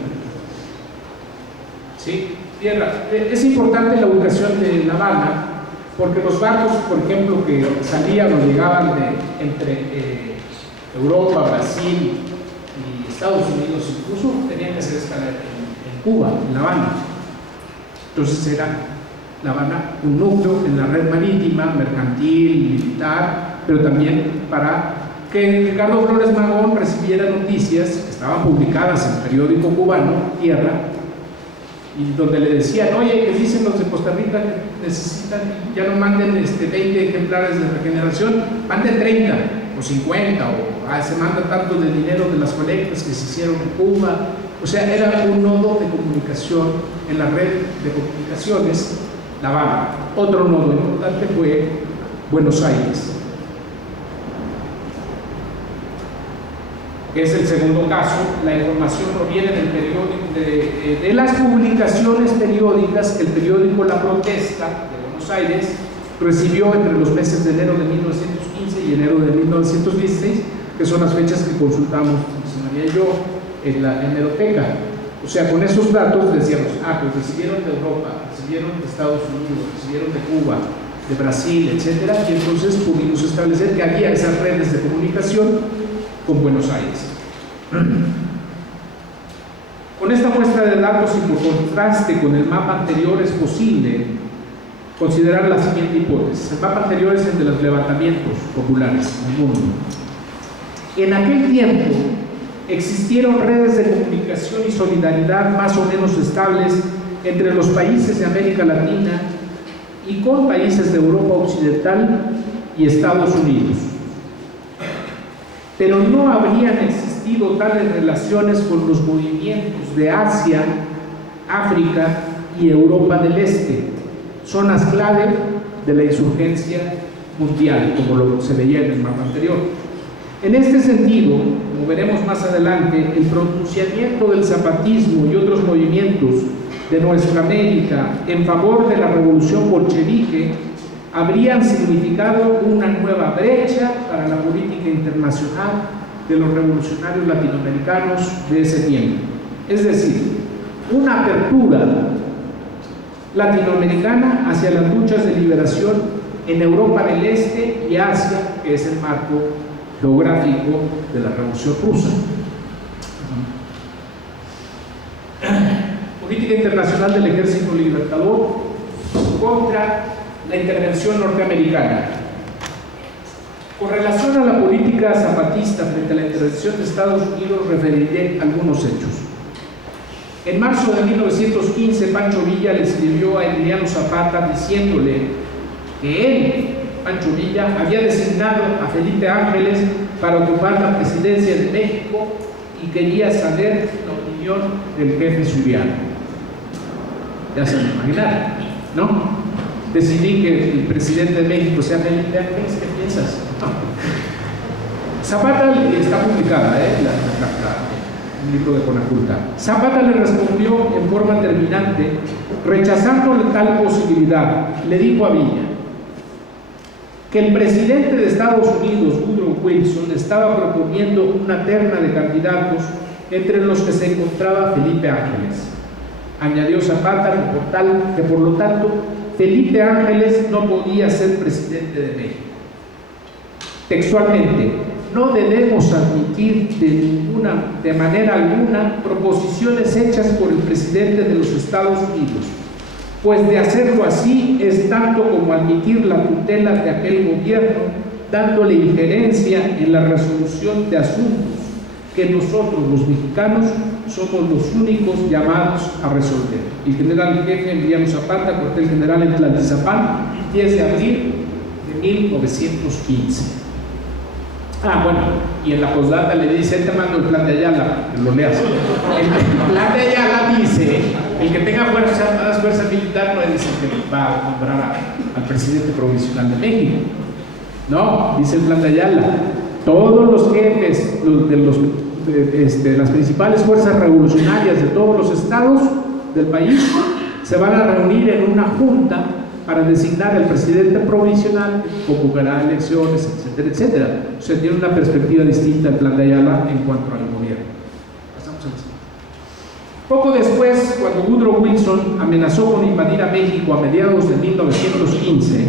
¿Sí? Tierra. Es importante la ubicación de La Habana porque los barcos, por ejemplo, que salían o llegaban entre Europa, Brasil y Estados Unidos incluso, tenían que hacer escala en Cuba, en La Habana. Entonces era La Habana un núcleo en la red marítima, mercantil, militar, pero también para que Ricardo Flores Magón recibiera noticias que estaban publicadas en el periódico cubano Tierra, y donde le decían, oye, que dicen los de Costa Rica que necesitan, ya no manden 20 ejemplares de Regeneración, manden 30 o 50, o se manda tanto de dinero de las colectas que se hicieron en Cuba. O sea, era un nodo de comunicación en la red de comunicaciones La Habana. Otro nodo importante fue Buenos Aires, que es el segundo caso. La información proviene del periódico, de las publicaciones periódicas que el periódico La Protesta de Buenos Aires recibió entre los meses de enero de 1915 y enero de 1916, que son las fechas que consultamos José María y yo en la hemeroteca. O sea, con esos datos decíamos, pues recibieron de Europa, recibieron de Estados Unidos, recibieron de Cuba, de Brasil, etcétera, y entonces pudimos establecer que había esas redes de comunicación con Buenos Aires. Con esta muestra de datos y por contraste con el mapa anterior es posible considerar la siguiente hipótesis. El mapa anterior es el de los levantamientos populares en el mundo. En aquel tiempo existieron redes de comunicación y solidaridad más o menos estables entre los países de América Latina y con países de Europa Occidental y Estados Unidos. Pero no habrían existido tales relaciones con los movimientos de Asia, África y Europa del Este, zonas clave de la insurgencia mundial, como lo se veía en el mapa anterior. En este sentido, como veremos más adelante, el pronunciamiento del zapatismo y otros movimientos de nuestra América en favor de la revolución bolchevique habrían significado una nueva brecha para la política internacional de los revolucionarios latinoamericanos de ese tiempo. Es decir, una apertura latinoamericana hacia las luchas de liberación en Europa del Este y Asia, que es el marco geográfico de la Revolución Rusa. Política internacional del Ejército Libertador contra la intervención norteamericana. Con relación a la política zapatista frente a la intervención de Estados Unidos, referiré algunos hechos. En marzo de 1915, Pancho Villa le escribió a Emiliano Zapata diciéndole que él, Pancho Villa, había designado a Felipe Ángeles para ocupar la presidencia de México y quería saber la opinión del jefe zuliano. Ya se me imaginaron, ¿no? Decidí que el presidente de México sea Felipe Ángeles. ¿Qué piensas? Zapata, está publicada, un libro de Conaculta. Zapata le respondió en forma terminante, rechazando tal posibilidad. Le dijo a Villa que el presidente de Estados Unidos, Woodrow Wilson, estaba proponiendo una terna de candidatos entre los que se encontraba Felipe Ángeles. Añadió Zapata que por lo tanto Felipe Ángeles no podía ser presidente de México. Textualmente, no debemos admitir de manera alguna proposiciones hechas por el presidente de los Estados Unidos, pues de hacerlo así es tanto como admitir la tutela de aquel gobierno, dándole injerencia en la resolución de asuntos que nosotros los mexicanos somos los únicos llamados a resolver. El general jefe Emiliano Zapata, cuartel general en Tlaltizapán, 10 de abril de 1915. Bueno, y en la postdata le dice, te mando el plan de Ayala, que lo leas. El plan de Ayala dice, el que tenga más fuerza militar no es el que va a nombrar al presidente provisional de México. No, dice el plan de Ayala, todos los jefes de las principales fuerzas revolucionarias de todos los estados del país se van a reunir en una junta para designar al presidente provisional, convocará elecciones, etcétera, etcétera. O sea, tiene una perspectiva distinta el plan de Ayala en cuanto al gobierno. Pasamos al siguiente. Poco después, cuando Woodrow Wilson amenazó con invadir a México a mediados de 1915,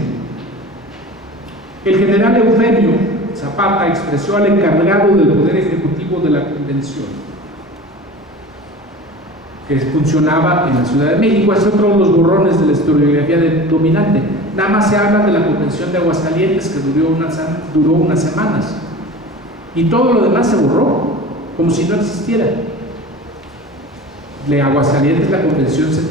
el general Eufemio Zapata expresó al encargado del Poder Ejecutivo de la Convención, que funcionaba en la Ciudad de México. Es otro de los borrones de la historiografía dominante. Nada más se habla de la Convención de Aguascalientes, que duró unas semanas, y todo lo demás se borró, como si no existiera. De Aguascalientes la Convención se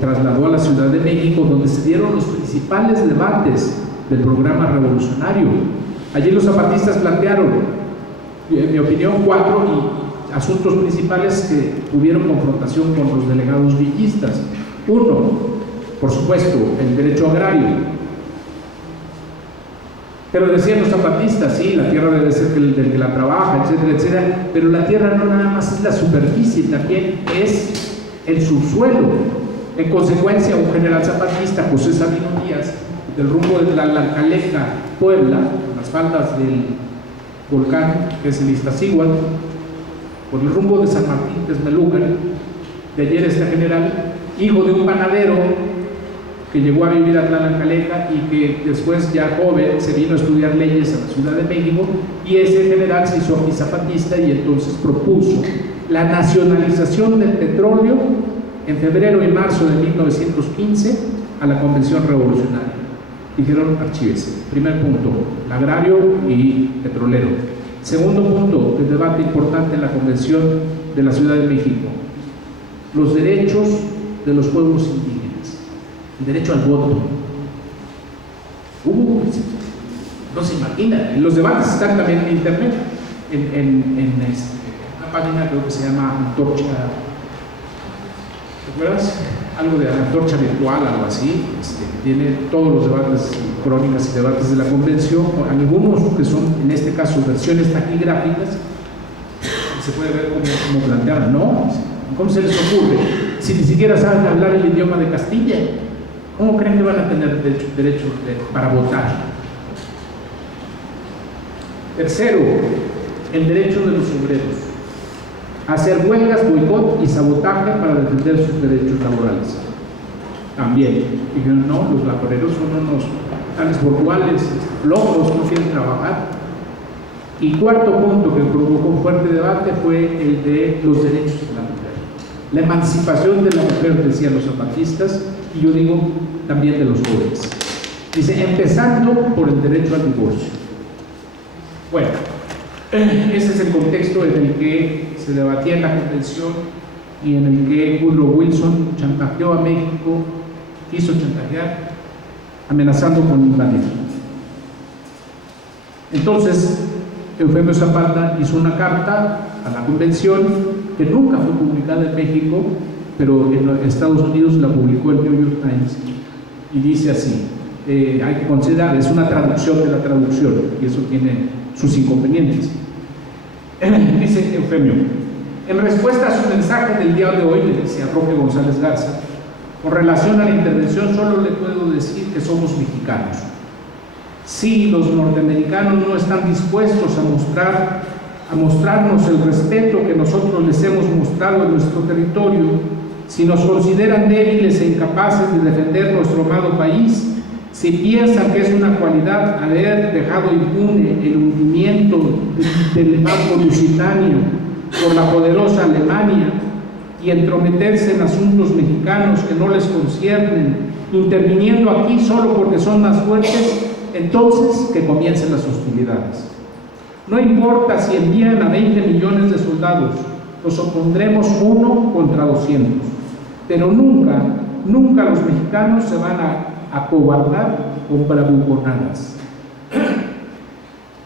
trasladó a la Ciudad de México, donde se dieron los principales debates del programa revolucionario. Allí los zapatistas plantearon, en mi opinión, 4 asuntos principales que tuvieron confrontación con los delegados villistas. Uno, por supuesto, el derecho agrario. Pero decían los zapatistas, sí, la tierra debe ser del que la trabaja, etcétera, etcétera, pero la tierra no nada más es la superficie, también es el subsuelo. En consecuencia, un general zapatista, José Sabino Díaz, del rumbo de la Caleja, Puebla, en las faldas del volcán que es el Iztaccíhuatl, por el rumbo de San Martín Texmelucan, de ayer está general, hijo de un panadero que llegó a vivir a Tlaxcala y que después, ya joven, se vino a estudiar leyes a la Ciudad de México, y ese general se hizo zapatista y entonces propuso la nacionalización del petróleo en febrero y marzo de 1915 a la Convención Revolucionaria. Dijeron, archívese. Primer punto, agrario y petrolero. Segundo punto, el debate importante en la Convención de la Ciudad de México: los derechos de los pueblos indígenas, el derecho al voto. No se imagina, los debates están también en internet, en una página creo que se llama Antorcha, ¿te acuerdas? Algo de Antorcha Virtual, algo así, que tiene todos los debates, crónicas y debates de la convención, algunos que son en este caso versiones taquigráficas. Se puede ver cómo plantearon, ¿no? ¿Cómo se les ocurre? Si ni siquiera saben hablar el idioma de Castilla, ¿cómo creen que van a tener derecho para votar? Tercero, el derecho de los obreros a hacer huelgas, boicot y sabotaje para defender sus derechos laborales. También dijeron, no, los laboreros son unos tales borguales, locos, no quieren trabajar. Y cuarto punto que provocó un fuerte debate fue el de los derechos de la mujer. La emancipación de la mujer, decían los zapatistas, y yo digo también de los jóvenes. Dice, empezando por el derecho al divorcio. Bueno, ese es el contexto en el que se debatía en la convención y en el que Woodrow Wilson chantajeó a México, quiso chantajear, amenazando con invadir. Entonces, Eufemio Zapata hizo una carta a la convención que nunca fue publicada en México, pero en Estados Unidos la publicó el New York Times, y dice así, hay que considerar, es una traducción de la traducción, y eso tiene sus inconvenientes. Dice Eufemio, en respuesta a su mensaje del día de hoy, le decía Roque González Garza, con relación a la intervención solo le puedo decir que somos mexicanos. Si los norteamericanos no están dispuestos a mostrarnos el respeto que nosotros les hemos mostrado en nuestro territorio, si nos consideran débiles e incapaces de defender nuestro amado país, si piensan que es una cualidad haber dejado impune el hundimiento del barco Lusitania por la poderosa Alemania y entrometerse en asuntos mexicanos que no les conciernen, interviniendo aquí solo porque son más fuertes, entonces que comiencen las hostilidades. No importa si envían a 20 millones de soldados, nos opondremos 1 contra 200, pero nunca los mexicanos se van a acobardar con bravuconadas.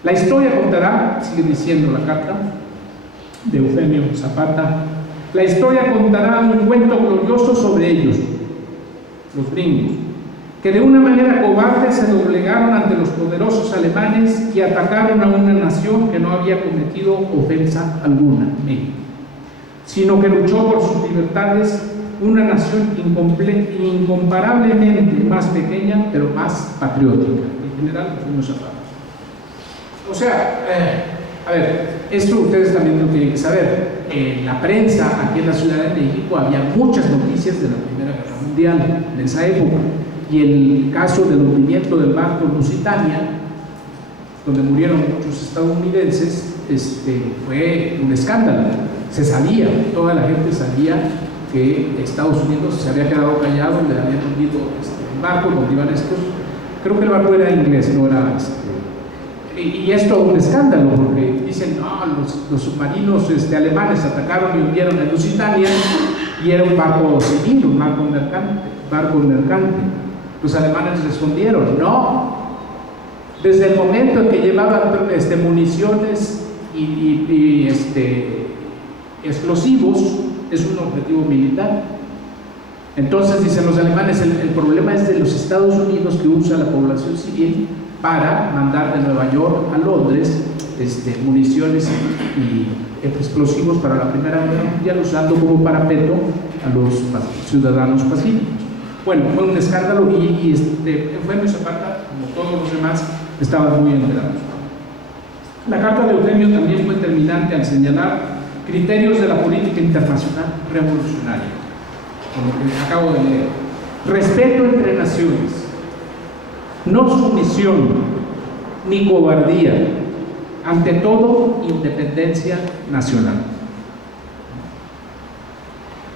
La historia contará, sigue diciendo la carta de Eufemio Zapata, la historia contará un cuento glorioso sobre ellos, los gringos, que de una manera cobarde se doblegaron ante los poderosos alemanes y atacaron a una nación que no había cometido ofensa alguna, México, sino que luchó por sus libertades, una nación incomparablemente más pequeña, pero más patriótica. En general, fuimos a Zapata. O sea, a ver, esto ustedes también lo tienen que saber. En la prensa, aquí en la Ciudad de México, había muchas noticias de la Primera Guerra Mundial en esa época. Y el caso del hundimiento del barco Lusitania, donde murieron muchos estadounidenses, fue un escándalo. Se sabía, toda la gente sabía que Estados Unidos se había quedado callado, le habían hundido el barco donde iban estos. Creo que el barco era inglés, no era y es todo un escándalo, porque dicen, no, los submarinos alemanes atacaron y hundieron el Lusitania, y era un barco civil, un barco mercante. Los alemanes respondieron, no, desde el momento en que llevaban municiones y explosivos, es un objetivo militar. Entonces dicen los alemanes, el problema es de los Estados Unidos, que usa la población civil para mandar de Nueva York a Londres municiones y explosivos para la Primera Guerra Mundial, usando como parapeto a los ciudadanos pacíficos. Bueno, fue un escándalo y Eufemio Zapata, como todos los demás, estaban muy enterados. La carta de Eufemio también fue terminante al señalar criterios de la política internacional revolucionaria. con lo que acabo de leer. Respeto entre naciones, no sumisión ni cobardía, ante todo independencia nacional.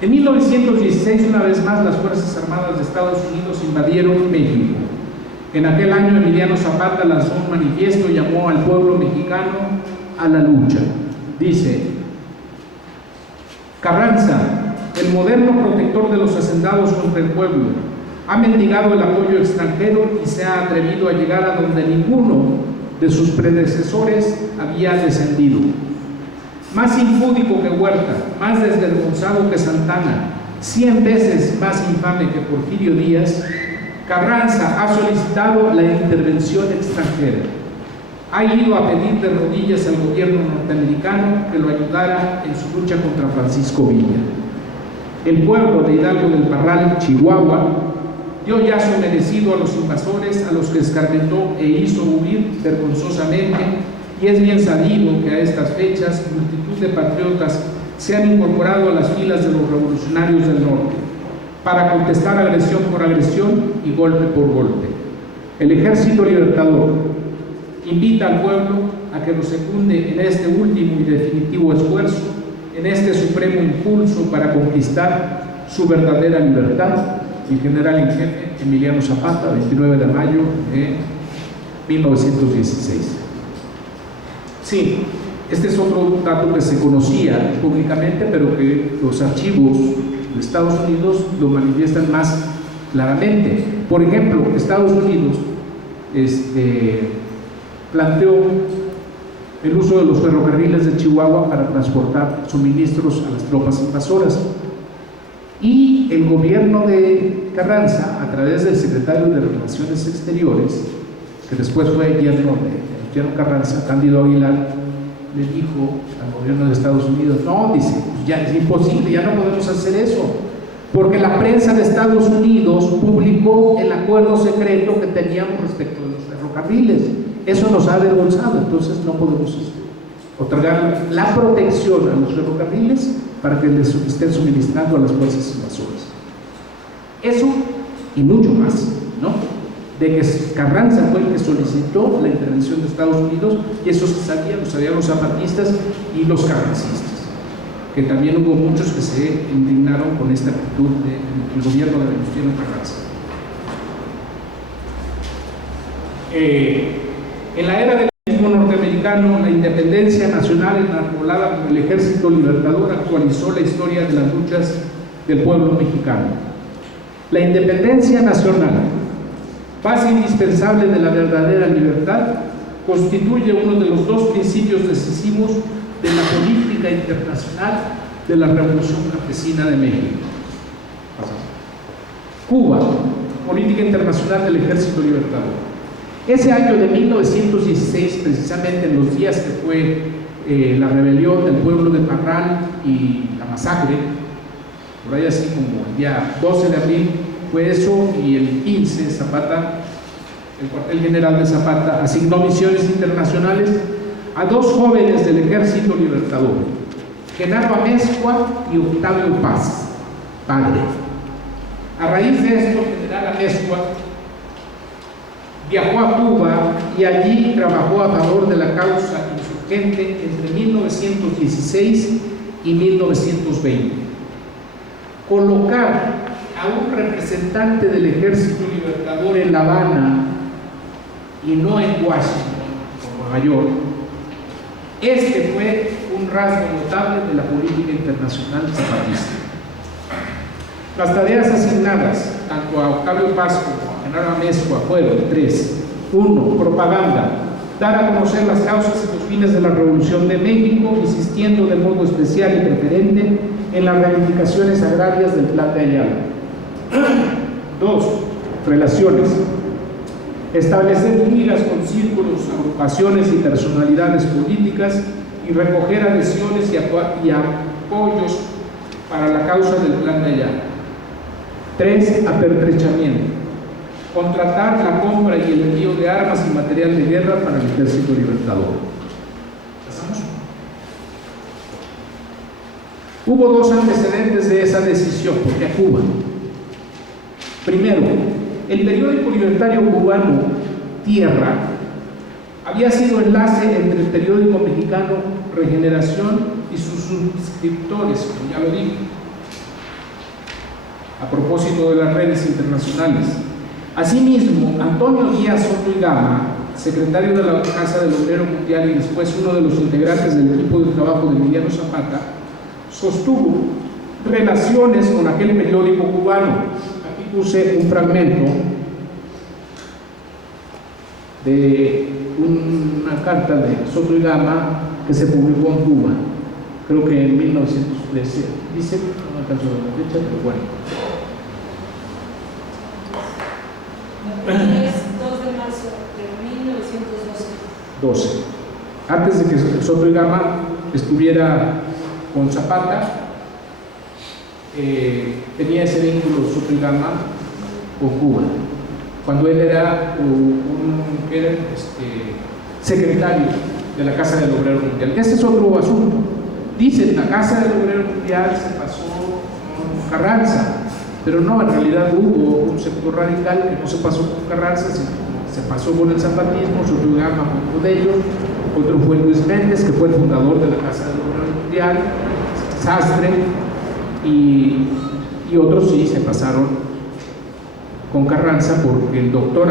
En 1916, una vez más, las Fuerzas Armadas de Estados Unidos invadieron México. En aquel año, Emiliano Zapata lanzó un manifiesto y llamó al pueblo mexicano a la lucha. Dice: Carranza, el moderno protector de los hacendados contra el pueblo, ha mendigado el apoyo extranjero y se ha atrevido a llegar a donde ninguno de sus predecesores había descendido. Más impúdico que Huerta, más desvergonzado que Santana, 100 veces más infame que Porfirio Díaz, Carranza ha solicitado la intervención extranjera. Ha ido a pedir de rodillas al gobierno norteamericano que lo ayudara en su lucha contra Francisco Villa. El pueblo de Hidalgo del Parral, Chihuahua, dio ya su merecido a los invasores, a los que escarmentó e hizo huir vergonzosamente, y es bien sabido que a estas fechas multitud de patriotas se han incorporado a las filas de los revolucionarios del norte para contestar agresión por agresión y golpe por golpe. El Ejército Libertador invita al pueblo a que lo secunde en este último y definitivo esfuerzo, en este supremo impulso para conquistar su verdadera libertad. El general en jefe Emiliano Zapata, 29 de mayo de 1916. Sí, este es otro dato que se conocía públicamente, pero que los archivos de Estados Unidos lo manifiestan más claramente. Por ejemplo, Estados Unidos planteó el uso de los ferrocarriles de Chihuahua para transportar suministros a las tropas invasoras. Y el gobierno de Carranza, a través del secretario de Relaciones Exteriores, que después fue yerno de Venustiano Carranza, Cándido Aguilar, le dijo al gobierno de Estados Unidos: no, dice, pues ya es imposible, ya no podemos hacer eso, porque la prensa de Estados Unidos publicó el acuerdo secreto que teníamos respecto de los ferrocarriles. Eso nos ha avergonzado, entonces no podemos otorgar la protección a los ferrocarriles para que les estén suministrando a las fuerzas invasoras. Eso y mucho más, ¿no? De que Carranza fue el que solicitó la intervención de Estados Unidos, y eso se sabía, lo sabían los zapatistas y los carrancistas, que también hubo muchos que se indignaron con esta actitud del gobierno de Venustiano Carranza. En la era del norteamericano, la independencia nacional enarbolada por el Ejército Libertador actualizó la historia de las luchas del pueblo mexicano. La independencia nacional, base indispensable de la verdadera libertad, constituye uno de los dos principios decisivos de la política internacional de la Revolución Campesina de México. Cuba, política internacional del Ejército Libertador. Ese año de 1916, precisamente en los días que fue la rebelión del pueblo de Parral y la masacre, por ahí así como el día 12 de abril fue eso, y el 15 Zapata, el cuartel general de Zapata, asignó misiones internacionales a dos jóvenes del Ejército Libertador, Genaro Amezcua y Octavio Paz, padre. A raíz de esto, el general Amezcua viajó a Cuba y allí trabajó a favor de la causa insurgente entre 1916 y 1920. Colocar a un representante del Ejército Libertador en La Habana y no en Washington o Nueva York, este fue un rasgo notable de la política internacional zapatista. Las tareas asignadas tanto a Octavio Paz como a Genaro Amezcua fueron tres. 1. Propaganda. Dar a conocer las causas y los fines de la Revolución de México, insistiendo de modo especial y preferente en las reivindicaciones agrarias del Plan de Ayala. 2. Relaciones. Establecer ligas con círculos, agrupaciones y personalidades políticas y recoger adhesiones y apoyos para la causa del Plan de Ayala. 3. Apertrechamiento. Contratar la compra y el envío de armas y material de guerra para el Ejército Libertador. ¿Pasamos? Hubo dos antecedentes de esa decisión, porque a Cuba. Primero, el periódico libertario cubano Tierra había sido enlace entre el periódico mexicano Regeneración y sus suscriptores, como ya lo dije, a propósito de las redes internacionales. Asimismo, Antonio Díaz Soto y Gama, secretario de la Casa del Obrero Mundial y después uno de los integrantes del equipo de trabajo de Emiliano Zapata, sostuvo relaciones con aquel periódico cubano. Aquí puse un fragmento de una carta de Soto y Gama que se publicó en Cuba, creo que en 1913. Dice, no alcanzo la fecha, pero bueno. Es 2 de marzo de 1912. Antes de que Soto y Gama estuviera con Zapata, tenía ese vínculo Soto y Gama con Cuba, cuando él era secretario de la Casa del Obrero Mundial. Ese es otro asunto. Dicen, la Casa del Obrero Mundial se pasó con Carranza, pero no, en realidad hubo un sector radical que no se pasó con Carranza, sino se pasó con el zapatismo. Soto y Gama fue uno de ellos, otro fue Luis Méndez, que fue el fundador de la Casa del Obrero Mundial, Sastre, y otros sí se pasaron con Carranza, porque el doctor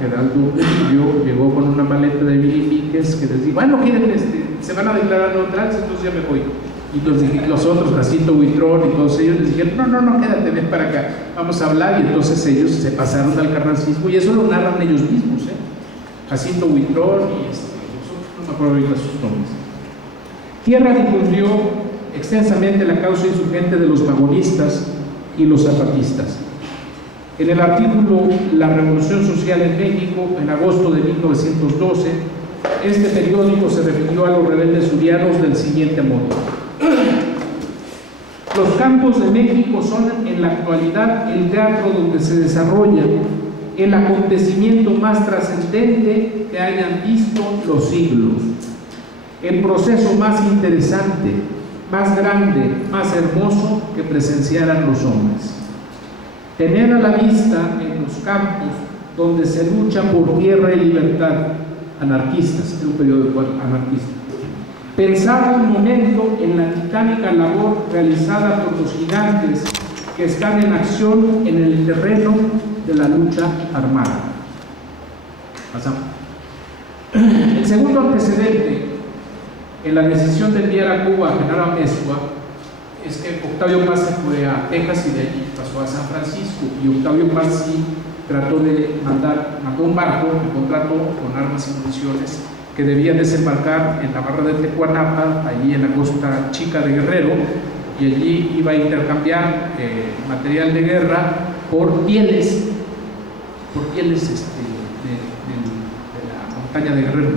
Geraldo Murillo llegó con una maleta de bilipiques que les dijo, bueno, quieren, se van a declarar neutrales, entonces ya me voy. Y entonces los otros, Jacinto Huitrón y todos ellos les dijeron, no, quédate, ven para acá, vamos a hablar. Y entonces ellos se pasaron al carrancismo, y eso lo narran ellos mismos, Jacinto Huitrón y no me acuerdo ahorita sus nombres. Tierra difundió extensamente la causa insurgente de los vagonistas y los zapatistas. En el artículo La Revolución Social en México, en agosto de 1912, este periódico se refirió a los rebeldes surianos del siguiente modo: los campos de México son en la actualidad el teatro donde se desarrolla el acontecimiento más trascendente que hayan visto los siglos, el proceso más interesante, más grande, más hermoso que presenciaran los hombres. Tener a la vista en los campos donde se lucha por tierra y libertad, anarquistas, es un periódico anarquista. Pensar un momento en la titánica labor realizada por los gigantes que están en acción en el terreno de la lucha armada. Pasamos. El segundo antecedente en la decisión de enviar a Cuba a Genaro Amezcua es que Octavio Paz se fue a Texas y de allí pasó a San Francisco, y Octavio Paz sí trató de mandó un barco de contrato con armas y municiones que debía desembarcar en la barra de Tecuanapa, allí en la costa chica de Guerrero, y allí iba a intercambiar material de guerra por pieles de la montaña de Guerrero.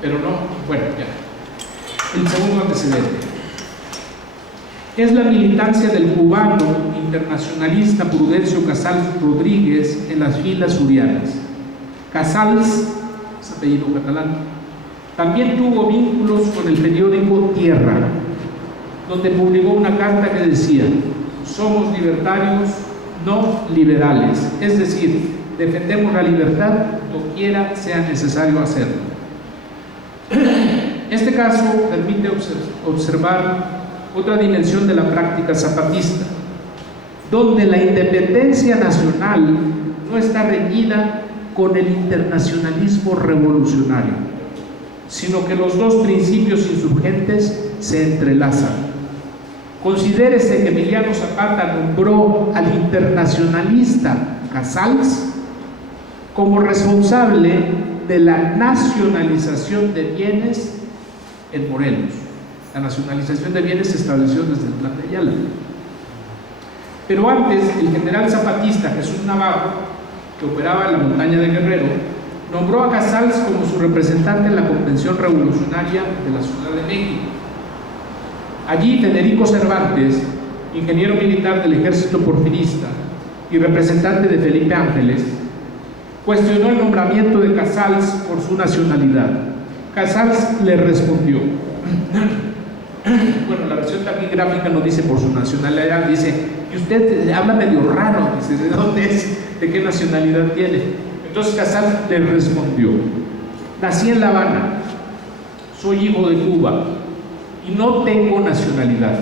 Pero no, bueno, ya. El segundo antecedente es la militancia del cubano internacionalista Prudencio Casals Rodríguez en las filas surianas. Casals, es apellido catalán, también tuvo vínculos con el periódico Tierra, donde publicó una carta que decía: somos libertarios, no liberales, es decir, defendemos la libertad doquiera sea necesario hacerlo. Este caso permite observar otra dimensión de la práctica zapatista, donde la independencia nacional no está reñida con el internacionalismo revolucionario, sino que los dos principios insurgentes se entrelazan. Considérese que Emiliano Zapata nombró al internacionalista Casals como responsable de la nacionalización de bienes en Morelos. La nacionalización de bienes se estableció desde el Plan de Ayala. Pero antes, el general zapatista Jesús Navarro, que operaba en la montaña de Guerrero, nombró a Casals como su representante en la Convención Revolucionaria de la Ciudad de México. Allí, Federico Cervantes, ingeniero militar del ejército porfirista y representante de Felipe Ángeles, cuestionó el nombramiento de Casals por su nacionalidad. Casals le respondió: bueno, la versión taquigráfica no dice por su nacionalidad, dice, y usted habla medio raro, dice, ¿de dónde es? ¿De qué nacionalidad tiene? Entonces Casal le respondió, nací en La Habana, soy hijo de Cuba y no tengo nacionalidad.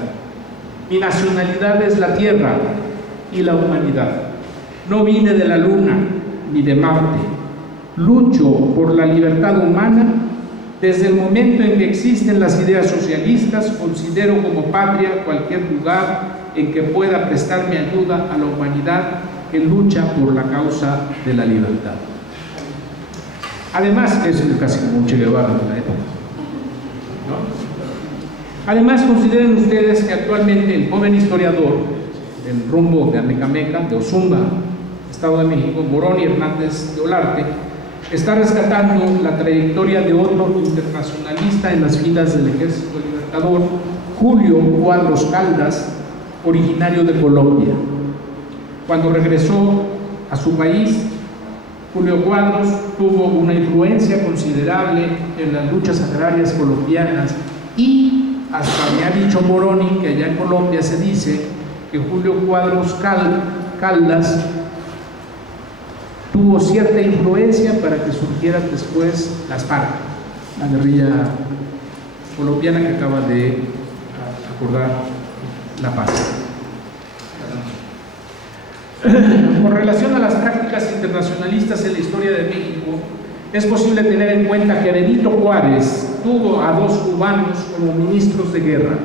Mi nacionalidad es la tierra y la humanidad. No vine de la luna ni de Marte. Lucho por la libertad humana. Desde el momento en que existen las ideas socialistas, considero como patria cualquier lugar en que pueda prestar mi ayuda a la humanidad que lucha por la causa de la libertad. Además, es casi como un Che Guevara de la época, ¿no? Además, consideren ustedes que actualmente el joven historiador del rumbo de Amecameca, de Ozumba, Estado de México, Moroni Hernández de Olarte, está rescatando la trayectoria de otro internacionalista en las filas del Ejército Libertador, Julio Cuadros Caldas, originario de Colombia. Cuando regresó a su país, Julio Cuadros tuvo una influencia considerable en las luchas agrarias colombianas y hasta me ha dicho Moroni que allá en Colombia se dice que Julio Cuadros Caldas tuvo cierta influencia para que surgieran después las FARC, la guerrilla colombiana que acaba de acordar la paz. Con relación a las prácticas internacionalistas en la historia de México, es posible tener en cuenta que Benito Juárez tuvo a dos cubanos como ministros de guerra,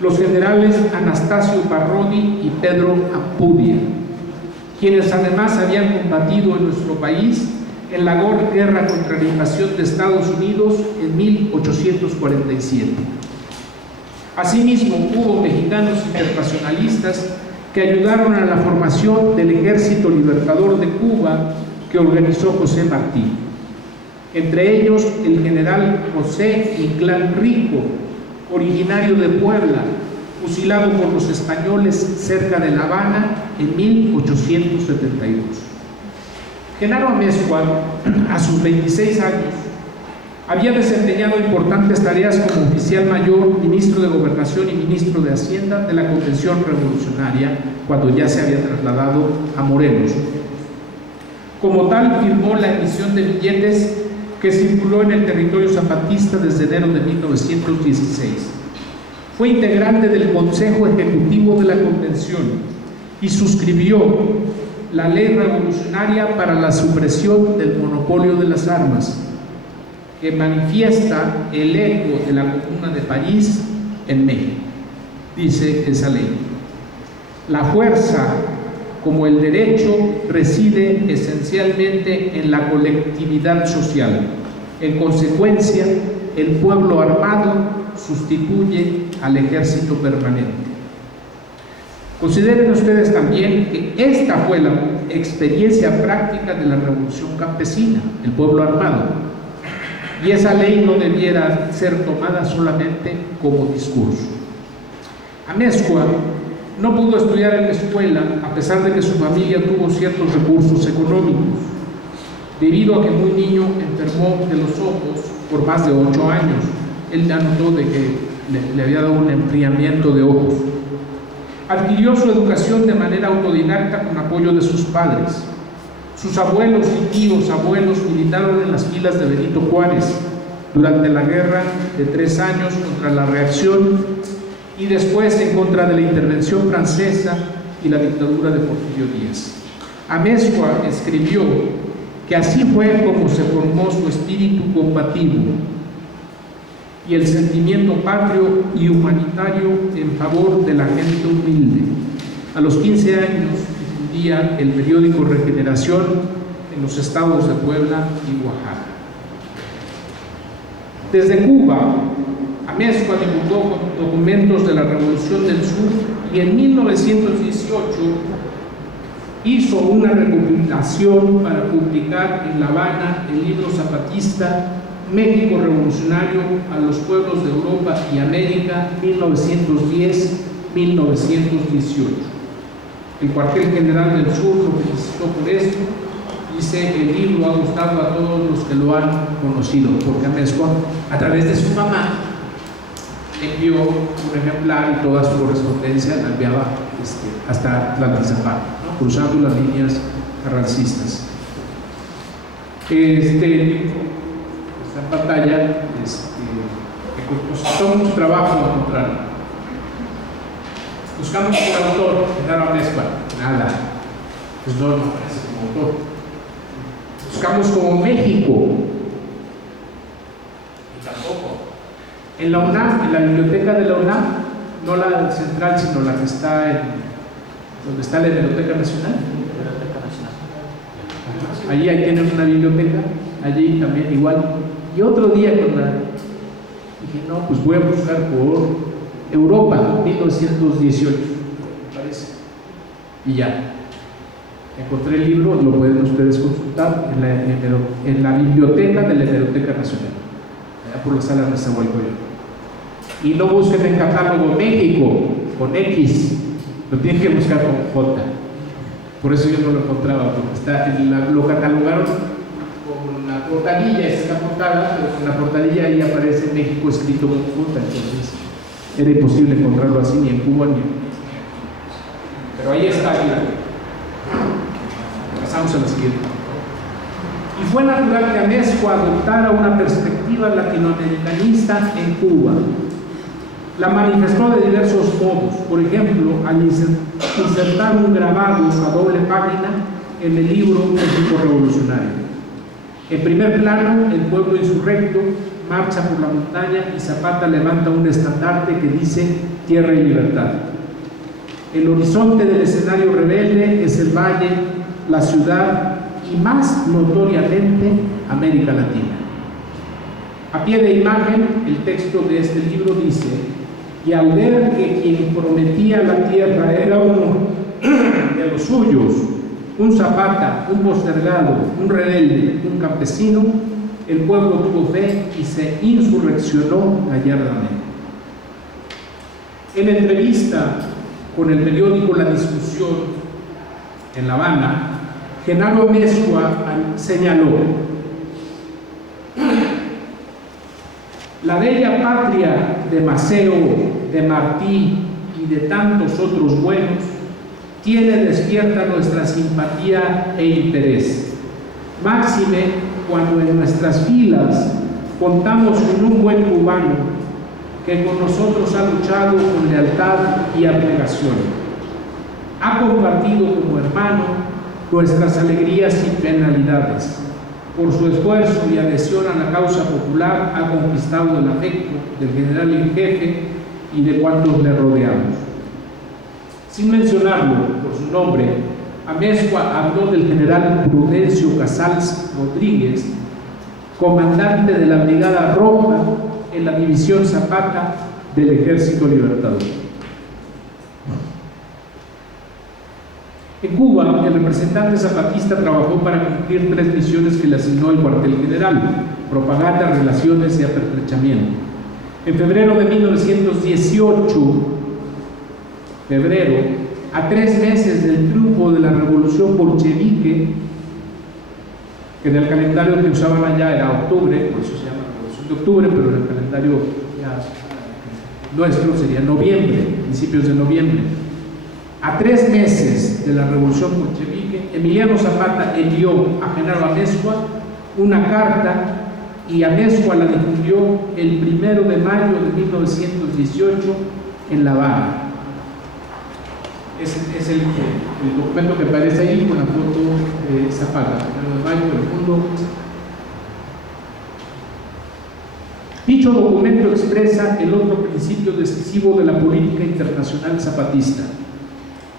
los generales Anastasio Parrodi y Pedro Ampudia, quienes además habían combatido en nuestro país en la guerra contra la invasión de Estados Unidos en 1847. Asimismo, hubo mexicanos internacionalistas que ayudaron a la formación del Ejército Libertador de Cuba que organizó José Martí. Entre ellos, el general José Inclán Rico, originario de Puebla, fusilado por los españoles cerca de La Habana en 1872. Genaro Amezcua, a sus 26 años, había desempeñado importantes tareas como oficial mayor, ministro de Gobernación y ministro de Hacienda de la Convención Revolucionaria, cuando ya se había trasladado a Morelos. Como tal, firmó la emisión de billetes que circuló en el territorio zapatista desde enero de 1916. Fue integrante del Consejo Ejecutivo de la Convención y suscribió la Ley Revolucionaria para la supresión del monopolio de las armas, que manifiesta el eco de la Comuna de París en México. Dice esa ley: la fuerza, como el derecho, reside esencialmente en la colectividad social. En consecuencia, el pueblo armado sustituye al ejército permanente. Consideren ustedes también que esta fue la experiencia práctica de la Revolución Campesina, el pueblo armado, y esa ley no debiera ser tomada solamente como discurso. Amezcua no pudo estudiar en la escuela a pesar de que su familia tuvo ciertos recursos económicos, debido a que muy niño enfermó de los ojos por más de 8 años. Él ya notó de que le había dado un enfriamiento de ojos. Adquirió su educación de manera autodidacta con apoyo de sus padres. Sus abuelos y tíos abuelos militaron en las filas de Benito Juárez durante la guerra de 3 años contra la reacción y después en contra de la intervención francesa y la dictadura de Porfirio Díaz. Amezcua escribió que así fue como se formó su espíritu combativo y el sentimiento patrio y humanitario en favor de la gente humilde. A los 15 años difundía el periódico Regeneración en los estados de Puebla y Oaxaca. Desde Cuba, Amezcua divulgó documentos de la Revolución del Sur y en 1918 hizo una recopilación para publicar en La Habana el libro zapatista México Revolucionario a los pueblos de Europa y América, 1910-1918. El cuartel general del sur lo felicitó por esto. Dice: el libro ha gustado a todos los que lo han conocido, porque Amezcua, a través de su mamá, envió un ejemplar y toda su correspondencia la enviaba hasta Tlaltizapán, ¿no? Cruzando las líneas carrancistas. Este libro está en pantalla, que nos costó mucho trabajo encontrarlo. Buscamos por autor, Genaro Amezcua, nada, pues no aparece como autor. Buscamos como México, y tampoco. En la UNAM, en la biblioteca de la UNAM, no la central, sino la que está donde está la Biblioteca Nacional. Allí ahí tienen una biblioteca, allí también igual. Y otro día dije, no, pues voy a buscar por Europa, 1918, me parece. Y ya. Encontré el libro, lo pueden ustedes consultar en la biblioteca de la Biblioteca Nacional, allá por la sala de Nezahualcóyotl. Y no busquen en catálogo México con X, lo tienen que buscar con J. Por eso yo no lo encontraba, porque lo catalogaron con la portadilla, esa es la portada, pero con la portadilla ahí aparece México escrito con J, entonces era imposible encontrarlo así ni en Cuba ni en... Pero ahí está, mira. Pasamos a la siguiente. Y fue natural que Amezcua adoptara una perspectiva latinoamericanista en Cuba. La manifestó de diversos modos, por ejemplo, al insertar un grabado a doble página en el libro México Revolucionario. En primer plano, el pueblo insurrecto marcha por la montaña y Zapata levanta un estandarte que dice Tierra y Libertad. El horizonte del escenario rebelde es el valle, la ciudad y más notoriamente América Latina. A pie de imagen, el texto de este libro dice: y al ver que quien prometía la tierra era uno de los suyos, un Zapata, un postergado, un rebelde, un campesino, el pueblo tuvo fe y se insurreccionó gallardamente. En entrevista con el periódico La Discusión en La Habana, Genaro Amezcua señaló: la bella patria de Maceo, de Martí y de tantos otros buenos tiene despierta nuestra simpatía e interés, máxime cuando en nuestras filas contamos con un buen cubano que con nosotros ha luchado con lealtad y abnegación, ha compartido como hermano nuestras alegrías y penalidades. Por su esfuerzo y adhesión a la causa popular ha conquistado el afecto del general en jefe y de cuantos le rodeamos. Sin mencionarlo por su nombre, Amezcua habló del general Prudencio Casals Rodríguez, comandante de la Brigada Roja en la División Zapata del Ejército Libertador. En Cuba, el representante zapatista trabajó para cumplir 3 misiones que le asignó el cuartel general: propaganda, relaciones y apertrechamiento. En febrero de 1918, a 3 meses del triunfo de la revolución bolchevique, que en el calendario que usaban allá era octubre, por eso se llama Revolución de Octubre, pero en el calendario ya nuestro sería noviembre, principios de noviembre. A 3 meses de la revolución bolchevique, Emiliano Zapata envió a Genaro Amezcua una carta y Amezcua la difundió el 1 de mayo de 1918 en La Habana. Es el documento que aparece ahí con la foto de Zapata, 1 de mayo del mundo. Dicho documento expresa el otro principio decisivo de la política internacional zapatista: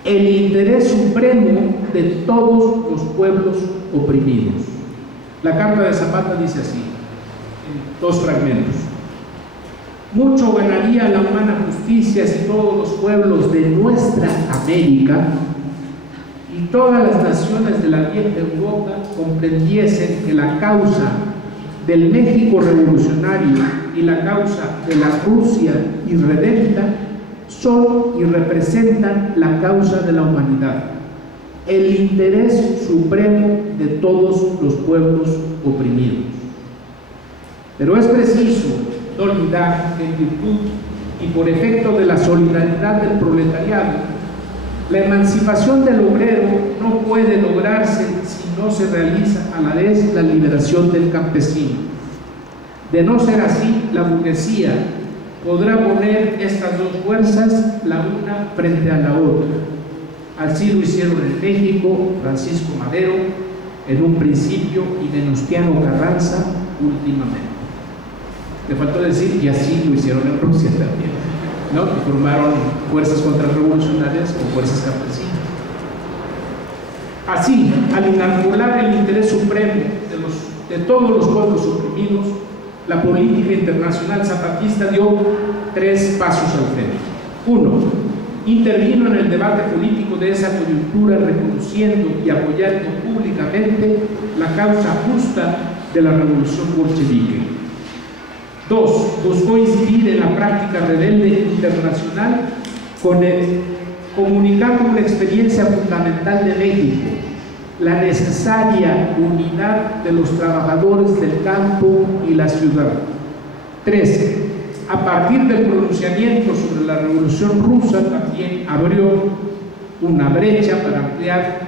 el interés supremo de todos los pueblos oprimidos. La carta de Zapata dice así, en 2 fragmentos: mucho ganaría la humana justicia si todos los pueblos de nuestra América y todas las naciones de la vieja Europa comprendiesen que la causa del México revolucionario y la causa de la Rusia irredenta son y representan la causa de la humanidad, el interés supremo de todos los pueblos oprimidos. Pero es preciso no olvidar que en virtud y por efecto de la solidaridad del proletariado, la emancipación del obrero no puede lograrse si no se realiza a la vez la liberación del campesino. De no ser así, la burguesía podrá poner estas dos fuerzas la una frente a la otra. Así lo hicieron en México Francisco Madero en un principio y Venustiano Carranza últimamente. Le faltó decir, y así lo hicieron en Rusia también, ¿no? Que formaron fuerzas contrarrevolucionarias o fuerzas campesinas. Así, al inarticular el interés supremo de todos los pueblos oprimidos, la política internacional zapatista dio 3 pasos al frente. 1. Intervino en el debate político de esa coyuntura, reconociendo y apoyando públicamente la causa justa de la revolución bolchevique. 2. Buscó incidir en la práctica rebelde internacional comunicando una experiencia fundamental de México, la necesaria unidad de los trabajadores del campo y la ciudad. 3. A partir del pronunciamiento sobre la Revolución Rusa, también abrió una brecha para ampliar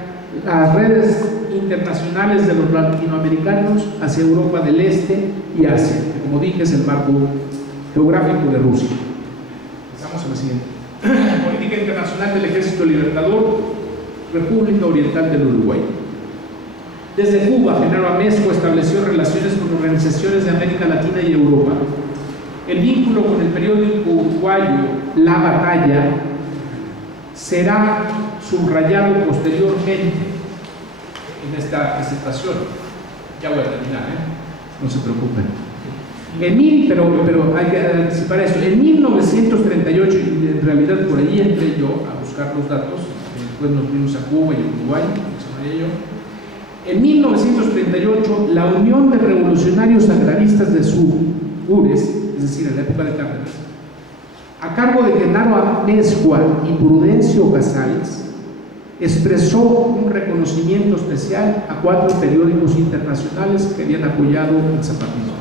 las redes internacionales de los latinoamericanos hacia Europa del Este y Asia, que, como dije, es el marco geográfico de Rusia. Pasamos a la siguiente. Política internacional del Ejército Libertador, República Oriental del Uruguay. Desde Cuba, Genaro Amezcua estableció relaciones con organizaciones de América Latina y Europa. El vínculo con el periódico uruguayo La Batalla será subrayado posteriormente en esta presentación. Ya voy a terminar, no se preocupen. Pero hay que anticipar eso. En 1938, y en realidad por allí entré yo a buscar los datos, después nos fuimos a Cuba y a Uruguay, en 1938, la Unión de Revolucionarios Agraristas de URES, es decir, en la época de Cárdenas, a cargo de Genaro Amezcua y Prudencio Casals, expresó un reconocimiento especial a 4 periódicos internacionales que habían apoyado el zapatismo.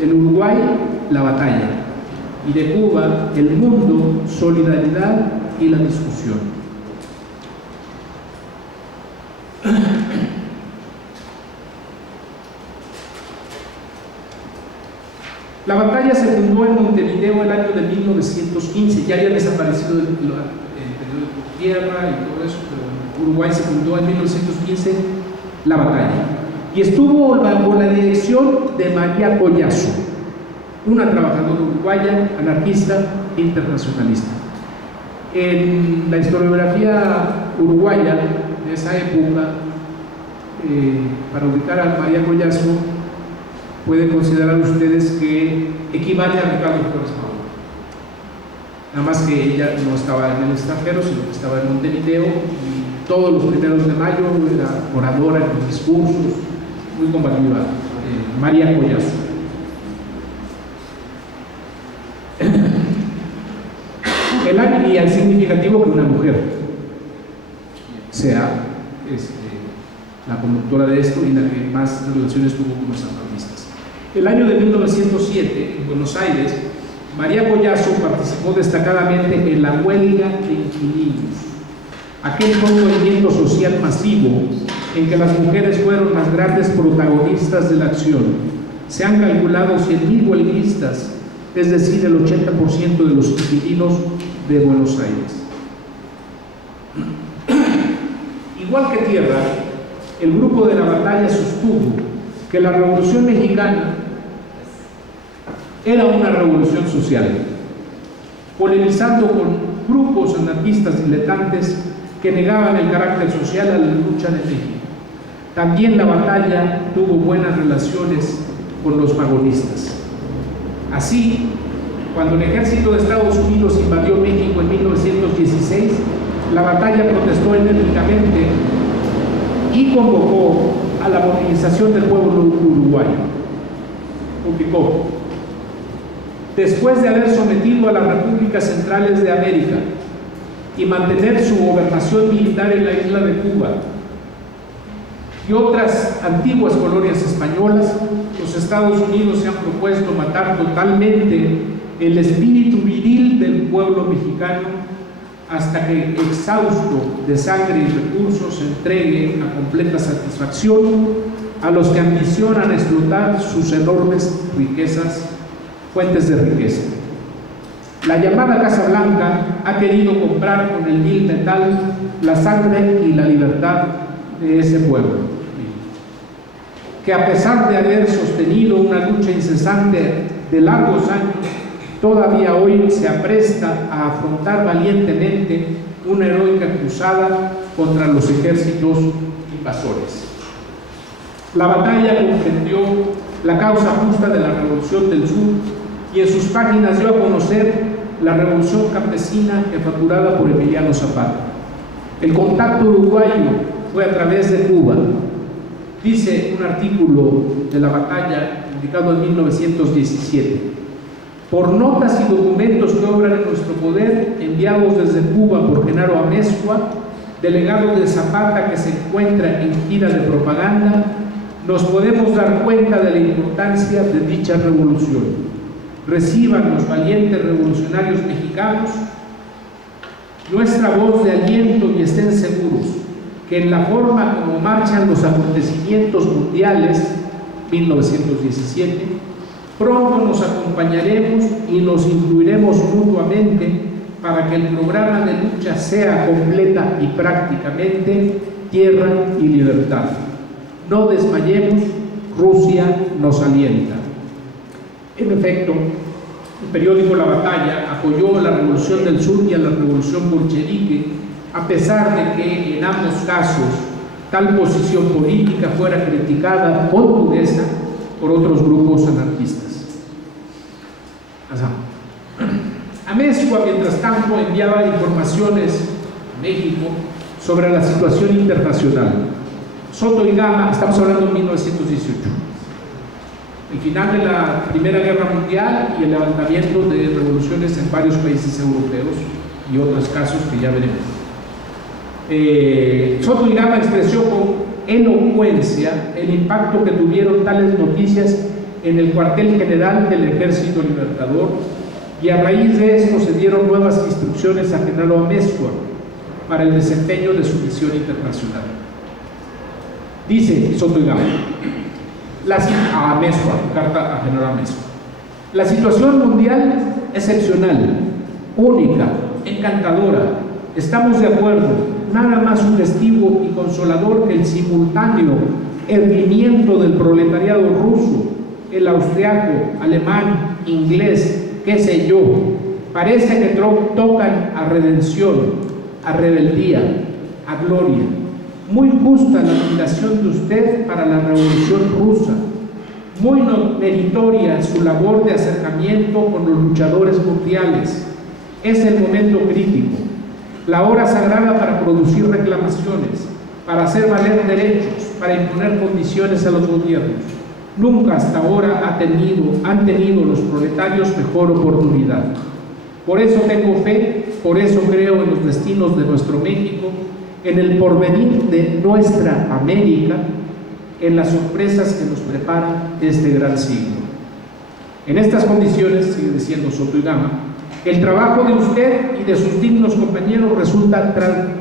Del Uruguay, La Batalla, y de Cuba, El Mundo, Solidaridad y La Discusión. La Batalla se fundó en Montevideo el año de 1915, ya había desaparecido el periódico Tierra y todo eso, pero en Uruguay se fundó en 1915 La Batalla. Y estuvo bajo la dirección de María Collazo, una trabajadora uruguaya, anarquista e internacionalista. En la historiografía uruguaya de esa época, para ubicar a María Collazo, pueden considerar ustedes que equivale a Ricardo Flores Magón. Nada más que ella no estaba en el extranjero, sino que estaba en Montevideo, y todos los primeros de mayo era oradora en los discursos, muy combativa, María Collazo. Y es significativo que una mujer sea la conductora de esto y la que más relaciones tuvo con los zapatistas. El año de 1907, en Buenos Aires, María Collazo participó destacadamente en la huelga de inquilinos. Aquel fue un movimiento social masivo en que las mujeres fueron las grandes protagonistas de la acción. Se han calculado 100.000 huelguistas, es decir, el 80% de los inquilinos de Buenos Aires. Igual que Tierra, el grupo de La Batalla sostuvo que la Revolución Mexicana era una revolución social, polemizando con grupos anarquistas diletantes que negaban el carácter social a la lucha de México. También La Batalla tuvo buenas relaciones con los magonistas. Así, cuando el ejército de Estados Unidos invadió México en 1916, La Batalla protestó enérgicamente y convocó a la movilización del pueblo uruguayo. Publicó: después de haber sometido a las repúblicas centrales de América y mantener su gobernación militar en la isla de Cuba y otras antiguas colonias españolas, los Estados Unidos se han propuesto matar totalmente el espíritu viril del pueblo mexicano hasta que, exhausto de sangre y recursos, se entregue a completa satisfacción a los que ambicionan explotar sus enormes fuentes de riqueza. La llamada Casa Blanca ha querido comprar con el vil metal la sangre y la libertad de ese pueblo, que a pesar de haber sostenido una lucha incesante de largos años, todavía hoy se apresta a afrontar valientemente una heroica cruzada contra los ejércitos invasores. La batalla comprendió la causa justa de la Revolución del Sur y en sus páginas dio a conocer la revolución campesina jefaturada por Emiliano Zapata. El contacto uruguayo fue a través de Cuba. Dice un artículo de la batalla publicado en 1917: por notas y documentos que obran en nuestro poder, enviados desde Cuba por Genaro Amezcua, delegado de Zapata que se encuentra en gira de propaganda, nos podemos dar cuenta de la importancia de dicha revolución. Reciban los valientes revolucionarios mexicanos nuestra voz de aliento y estén seguros que en la forma como marchan los acontecimientos mundiales, 1917, pronto nos acompañaremos y nos incluiremos mutuamente para que el programa de lucha sea completa y prácticamente tierra y libertad. No desmayemos, Rusia nos alienta. En efecto, el periódico La Batalla apoyó a la Revolución del Sur y a la Revolución Bolchevique, a pesar de que en ambos casos tal posición política fuera criticada con dureza por otros grupos anarquistas. Amezcua, mientras tanto, enviaba informaciones a México sobre la situación internacional. Soto y Gama, estamos hablando de 1918, el final de la Primera Guerra Mundial y el levantamiento de revoluciones en varios países europeos y otros casos que ya veremos. Soto y Gama expresó con elocuencia el impacto que tuvieron tales noticias en el cuartel general del Ejército Libertador, y a raíz de esto se dieron nuevas instrucciones a Genaro Amezcua para el desempeño de su misión internacional. Dice Soto y Gama, a Amezcua, carta a Genaro Amezcua: la situación mundial excepcional, única, encantadora. Estamos de acuerdo, nada más sugestivo y consolador que el simultáneo erguimiento del proletariado ruso, el austriaco, alemán, inglés, qué sé yo. Parece que tocan a redención, a rebeldía, a gloria. Muy justa la admiración de usted para la revolución rusa, muy meritoria su labor de acercamiento con los luchadores mundiales. Es el momento crítico, la hora sagrada para producir reclamaciones, para hacer valer derechos, para imponer condiciones a los gobiernos. Nunca hasta ahora han tenido los proletarios mejor oportunidad. Por eso tengo fe, por eso creo en los destinos de nuestro México, en el porvenir de nuestra América, en las sorpresas que nos prepara este gran siglo. En estas condiciones, sigue diciendo Soto y Gama, el trabajo de usted y de sus dignos compañeros resulta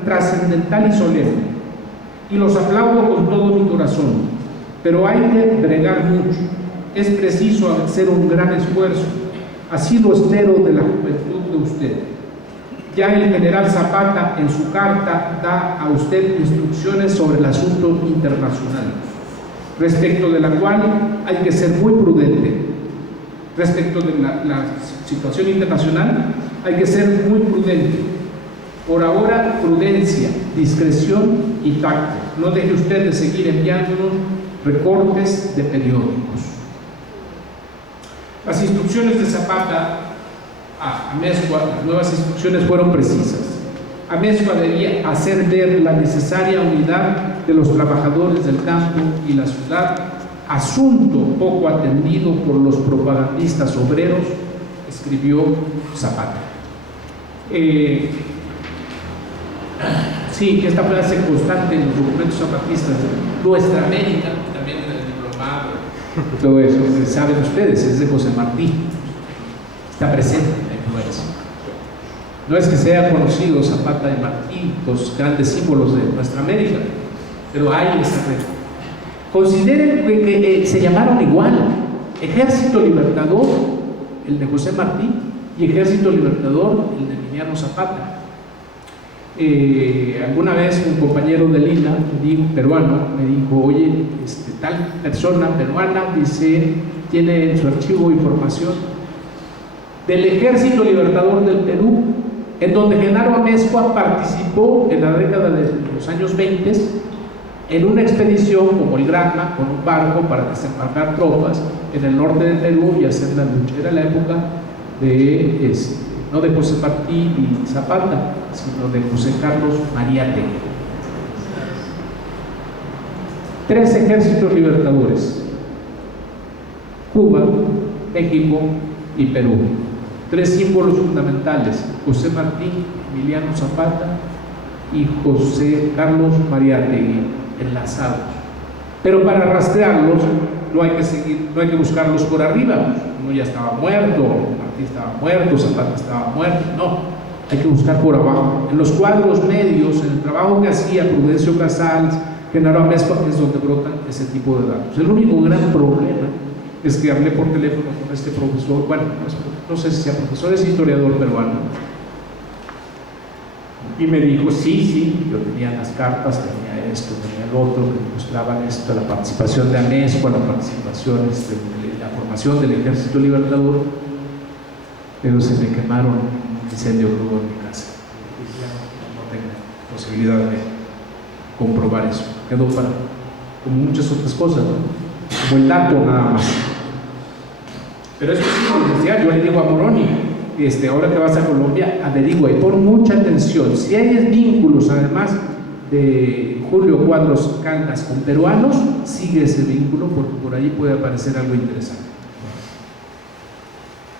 trascendental y solemne, y los aplaudo con todo mi corazón, pero hay que bregar mucho, es preciso hacer un gran esfuerzo, así lo espero de la juventud de usted. Ya el general Zapata en su carta da a usted instrucciones sobre el asunto internacional, respecto de la cual hay que ser muy prudente. Respecto de la situación internacional hay que ser muy prudente. Por ahora, prudencia, discreción y tacto. No deje usted de seguir enviándonos recortes de periódicos. Las instrucciones de Zapata a Amezcua, las nuevas instrucciones fueron precisas. Amezcua debía hacer ver la necesaria unidad de los trabajadores del campo y la ciudad, asunto poco atendido por los propagandistas obreros, escribió Zapata. Sí, esta frase constante en los documentos zapatistas, nuestra América, también en el diplomado, todo eso, saben ustedes, es de José Martí. está presente la influencia. No es que sea conocido Zapata y Martí, los grandes símbolos de nuestra América, pero hay esa red. Consideren que se llamaron igual: Ejército Libertador, el de José Martí, y Ejército Libertador, el de Emiliano Zapata. Alguna vez un compañero de Lina, peruano, me dijo: oye, tal persona peruana dice, tiene en su archivo información del Ejército Libertador del Perú, en donde Genaro Amezcua participó en la década de los años 20 en una expedición como el Granma, con un barco para desembarcar tropas en el norte del Perú y hacer la lucha. Era la época de, no de José Martí y Zapata, sino de José Carlos Mariátegui. 3 ejércitos libertadores: Cuba, México y Perú. 3 símbolos fundamentales: José Martí, Emiliano Zapata y José Carlos Mariátegui, enlazados. Pero para rastrearlos no hay que seguir, no hay que buscarlos por arriba. Uno ya estaba muerto, Martí estaba muerto, Zapata estaba muerto. No, hay que buscar por abajo, en los cuadros medios, en el trabajo que hacía Prudencio Casals, Genaro Amezcua, que es donde brotan ese tipo de datos. El único gran problema es que hablé por teléfono con este profesor, bueno, no sé si sea profesor, es historiador peruano, y me dijo: sí, yo tenía las cartas, tenía esto, tenía lo otro, que mostraban esto, la participación de Amezcua, la participación, la formación del Ejército Libertador, pero se me quemaron un incendio crudo en mi casa. Y ya no tengo posibilidad de comprobar eso. Quedó para, como muchas otras cosas, ¿no? Como el dato nada más. Pero eso sí, yo le digo a Moroni, ahora que vas a Colombia, averigua y pon mucha atención. Si hay vínculos, además de Julio Cuadros Caldas con peruanos, sigue ese vínculo, porque por ahí puede aparecer algo interesante.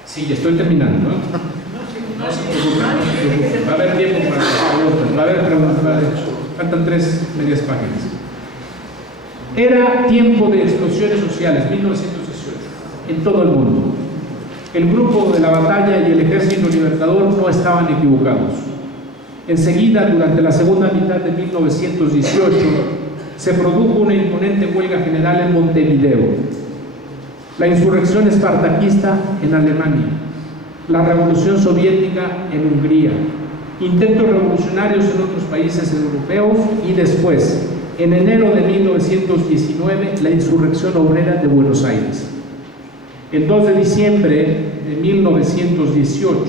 Sí, estoy terminando, ¿no? No se preocupen, va a haber tiempo para preguntas, va a haber preguntas, faltan 3 medias páginas. Era tiempo de explosiones sociales, 1918, en todo el mundo. El grupo de la batalla y el Ejército Libertador no estaban equivocados. Enseguida, durante la segunda mitad de 1918, se produjo una imponente huelga general en Montevideo, la insurrección espartaquista en Alemania, la revolución soviética en Hungría, intentos revolucionarios en otros países europeos y después, en enero de 1919, la insurrección obrera de Buenos Aires. El 2 de diciembre de 1918,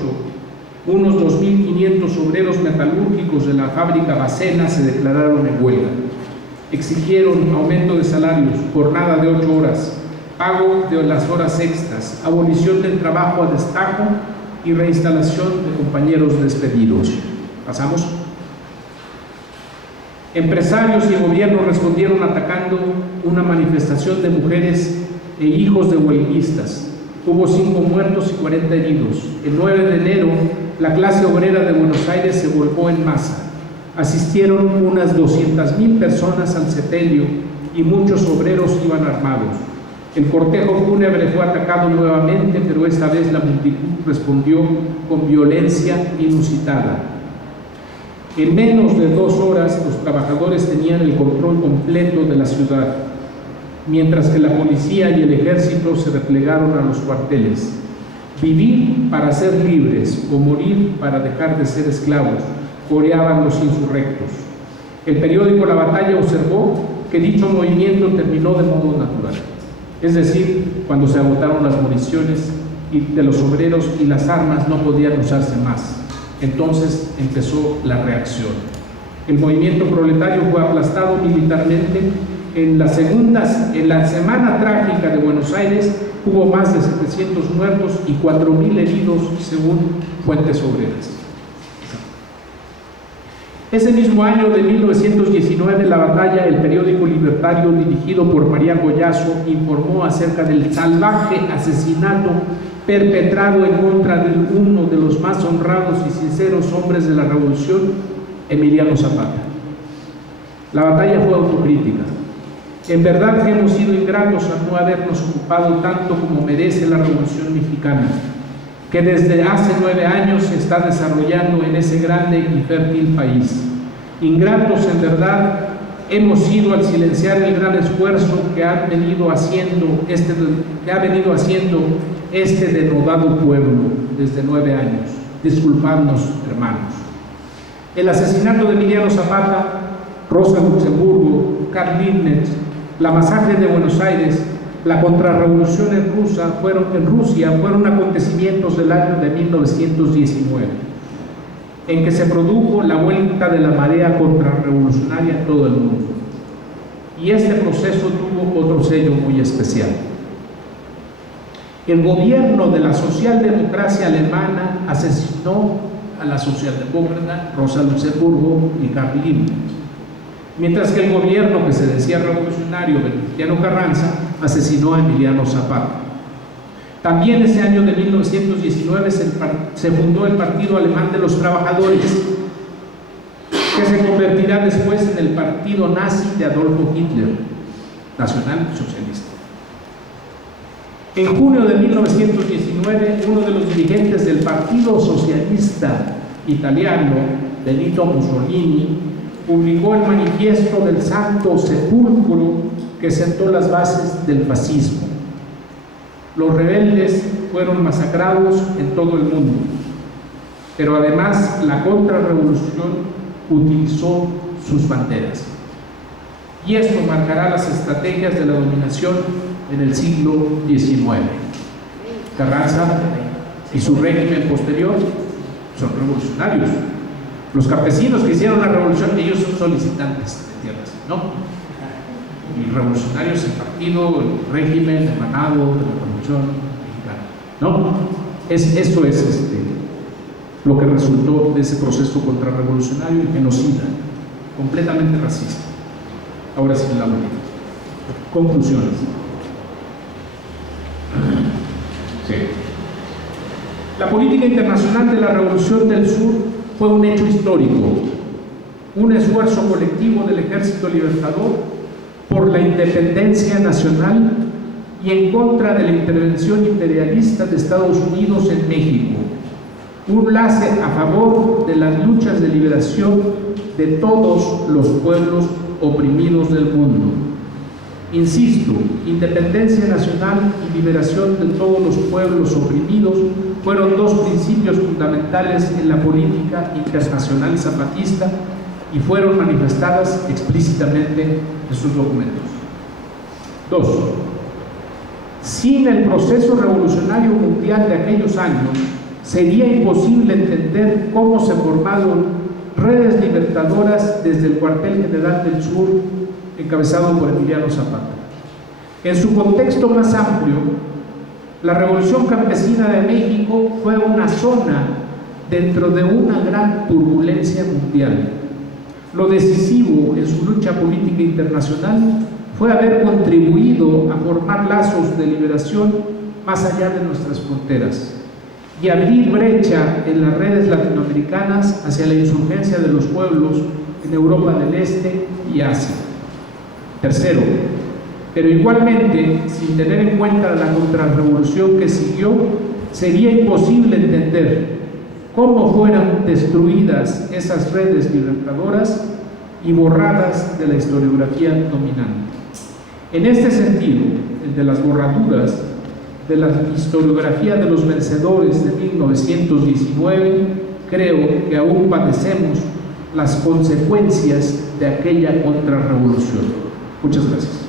unos 2.500 obreros metalúrgicos de la fábrica Bacena se declararon en huelga. Exigieron aumento de salarios, jornada de 8 horas, pago de las horas extras, abolición del trabajo a destajo y reinstalación de compañeros despedidos. ¿Pasamos? Empresarios y gobierno respondieron atacando una manifestación de mujeres e hijos de huelguistas. Hubo 5 muertos y 40 heridos. El 9 de enero, la clase obrera de Buenos Aires se volcó en masa. Asistieron unas 200.000 personas al sepelio y muchos obreros iban armados. El cortejo fúnebre fue atacado nuevamente, pero esta vez la multitud respondió con violencia inusitada. En menos de 2 horas, los trabajadores tenían el control completo de la ciudad, mientras que la policía y el ejército se replegaron a los cuarteles. Vivir para ser libres o morir para dejar de ser esclavos, coreaban los insurrectos. El periódico La Batalla observó que dicho movimiento terminó de modo natural, es decir, cuando se agotaron las municiones de los obreros y las armas no podían usarse más. Entonces empezó la reacción. El movimiento proletario fue aplastado militarmente. En la semana trágica de Buenos Aires hubo más de 700 muertos y 4.000 heridos según fuentes obreras. Ese mismo año de 1919, La Batalla, el periódico libertario dirigido por María Goyazo, informó acerca del salvaje asesinato perpetrado en contra de uno de los más honrados y sinceros hombres de la revolución, Emiliano Zapata. La batalla fue autocrítica. En verdad que hemos sido ingratos a no habernos ocupado tanto como merece la revolución mexicana. que desde hace 9 años se está desarrollando en ese grande y fértil país. Ingratos en verdad hemos sido al silenciar el gran esfuerzo que ha venido haciendo este denodado pueblo desde 9 años. Disculpadnos, hermanos. El asesinato de Emiliano Zapata, Rosa Luxemburgo, Karl Liebknecht, la masacre de Buenos Aires, la contrarrevolución en Rusia fueron acontecimientos del año de 1919, en que se produjo la vuelta de la marea contrarrevolucionaria en todo el mundo. Y este proceso tuvo otro sello muy especial. El gobierno de la socialdemocracia alemana asesinó a la socialdemócrata Rosa Luxemburgo y Karl Liebknecht, mientras que el gobierno que se decía revolucionario, Venustiano Carranza, asesinó a Emiliano Zapata. También ese año de 1919 se fundó el Partido Alemán de los Trabajadores, que se convertirá después en el partido nazi de Adolfo Hitler, nacionalsocialista. En junio de 1919, uno de los dirigentes del Partido Socialista Italiano, Benito Mussolini, publicó el manifiesto del Santo Sepulcro que sentó las bases del fascismo. Los rebeldes fueron masacrados en todo el mundo, pero además la contrarrevolución utilizó sus banderas. Y esto marcará las estrategias de la dominación en el siglo XIX. Carranza y su régimen posterior son revolucionarios. Los campesinos que hicieron la revolución, ellos son solicitantes de tierras, ¿no? Y revolucionarios, el partido, el régimen emanado de la revolución mexicana, ¿no? Eso es lo que resultó de ese proceso contrarrevolucionario y genocida, completamente racista. Ahora sí, la conclusiones. Sí. La política internacional de la Revolución del Sur fue un hecho histórico, un esfuerzo colectivo del Ejército Libertador por la independencia nacional y en contra de la intervención imperialista de Estados Unidos en México, un lance a favor de las luchas de liberación de todos los pueblos oprimidos del mundo. Insisto, independencia nacional y liberación de todos los pueblos oprimidos fueron dos principios fundamentales en la política internacional zapatista y fueron manifestadas explícitamente en sus documentos. 2. Sin el proceso revolucionario mundial de aquellos años, sería imposible entender cómo se formaron redes libertadoras desde el cuartel general del sur, encabezado por Emiliano Zapata. En su contexto más amplio, la Revolución Campesina de México fue una zona dentro de una gran turbulencia mundial. Lo decisivo en su lucha política internacional fue haber contribuido a formar lazos de liberación más allá de nuestras fronteras y abrir brecha en las redes latinoamericanas hacia la insurgencia de los pueblos en Europa del Este y Asia. 3. Pero igualmente, sin tener en cuenta la contrarrevolución que siguió, sería imposible entender cómo fueron destruidas esas redes libertadoras y borradas de la historiografía dominante. En este sentido, el de las borraduras de la historiografía de los vencedores de 1919, creo que aún padecemos las consecuencias de aquella contrarrevolución. Muchas gracias.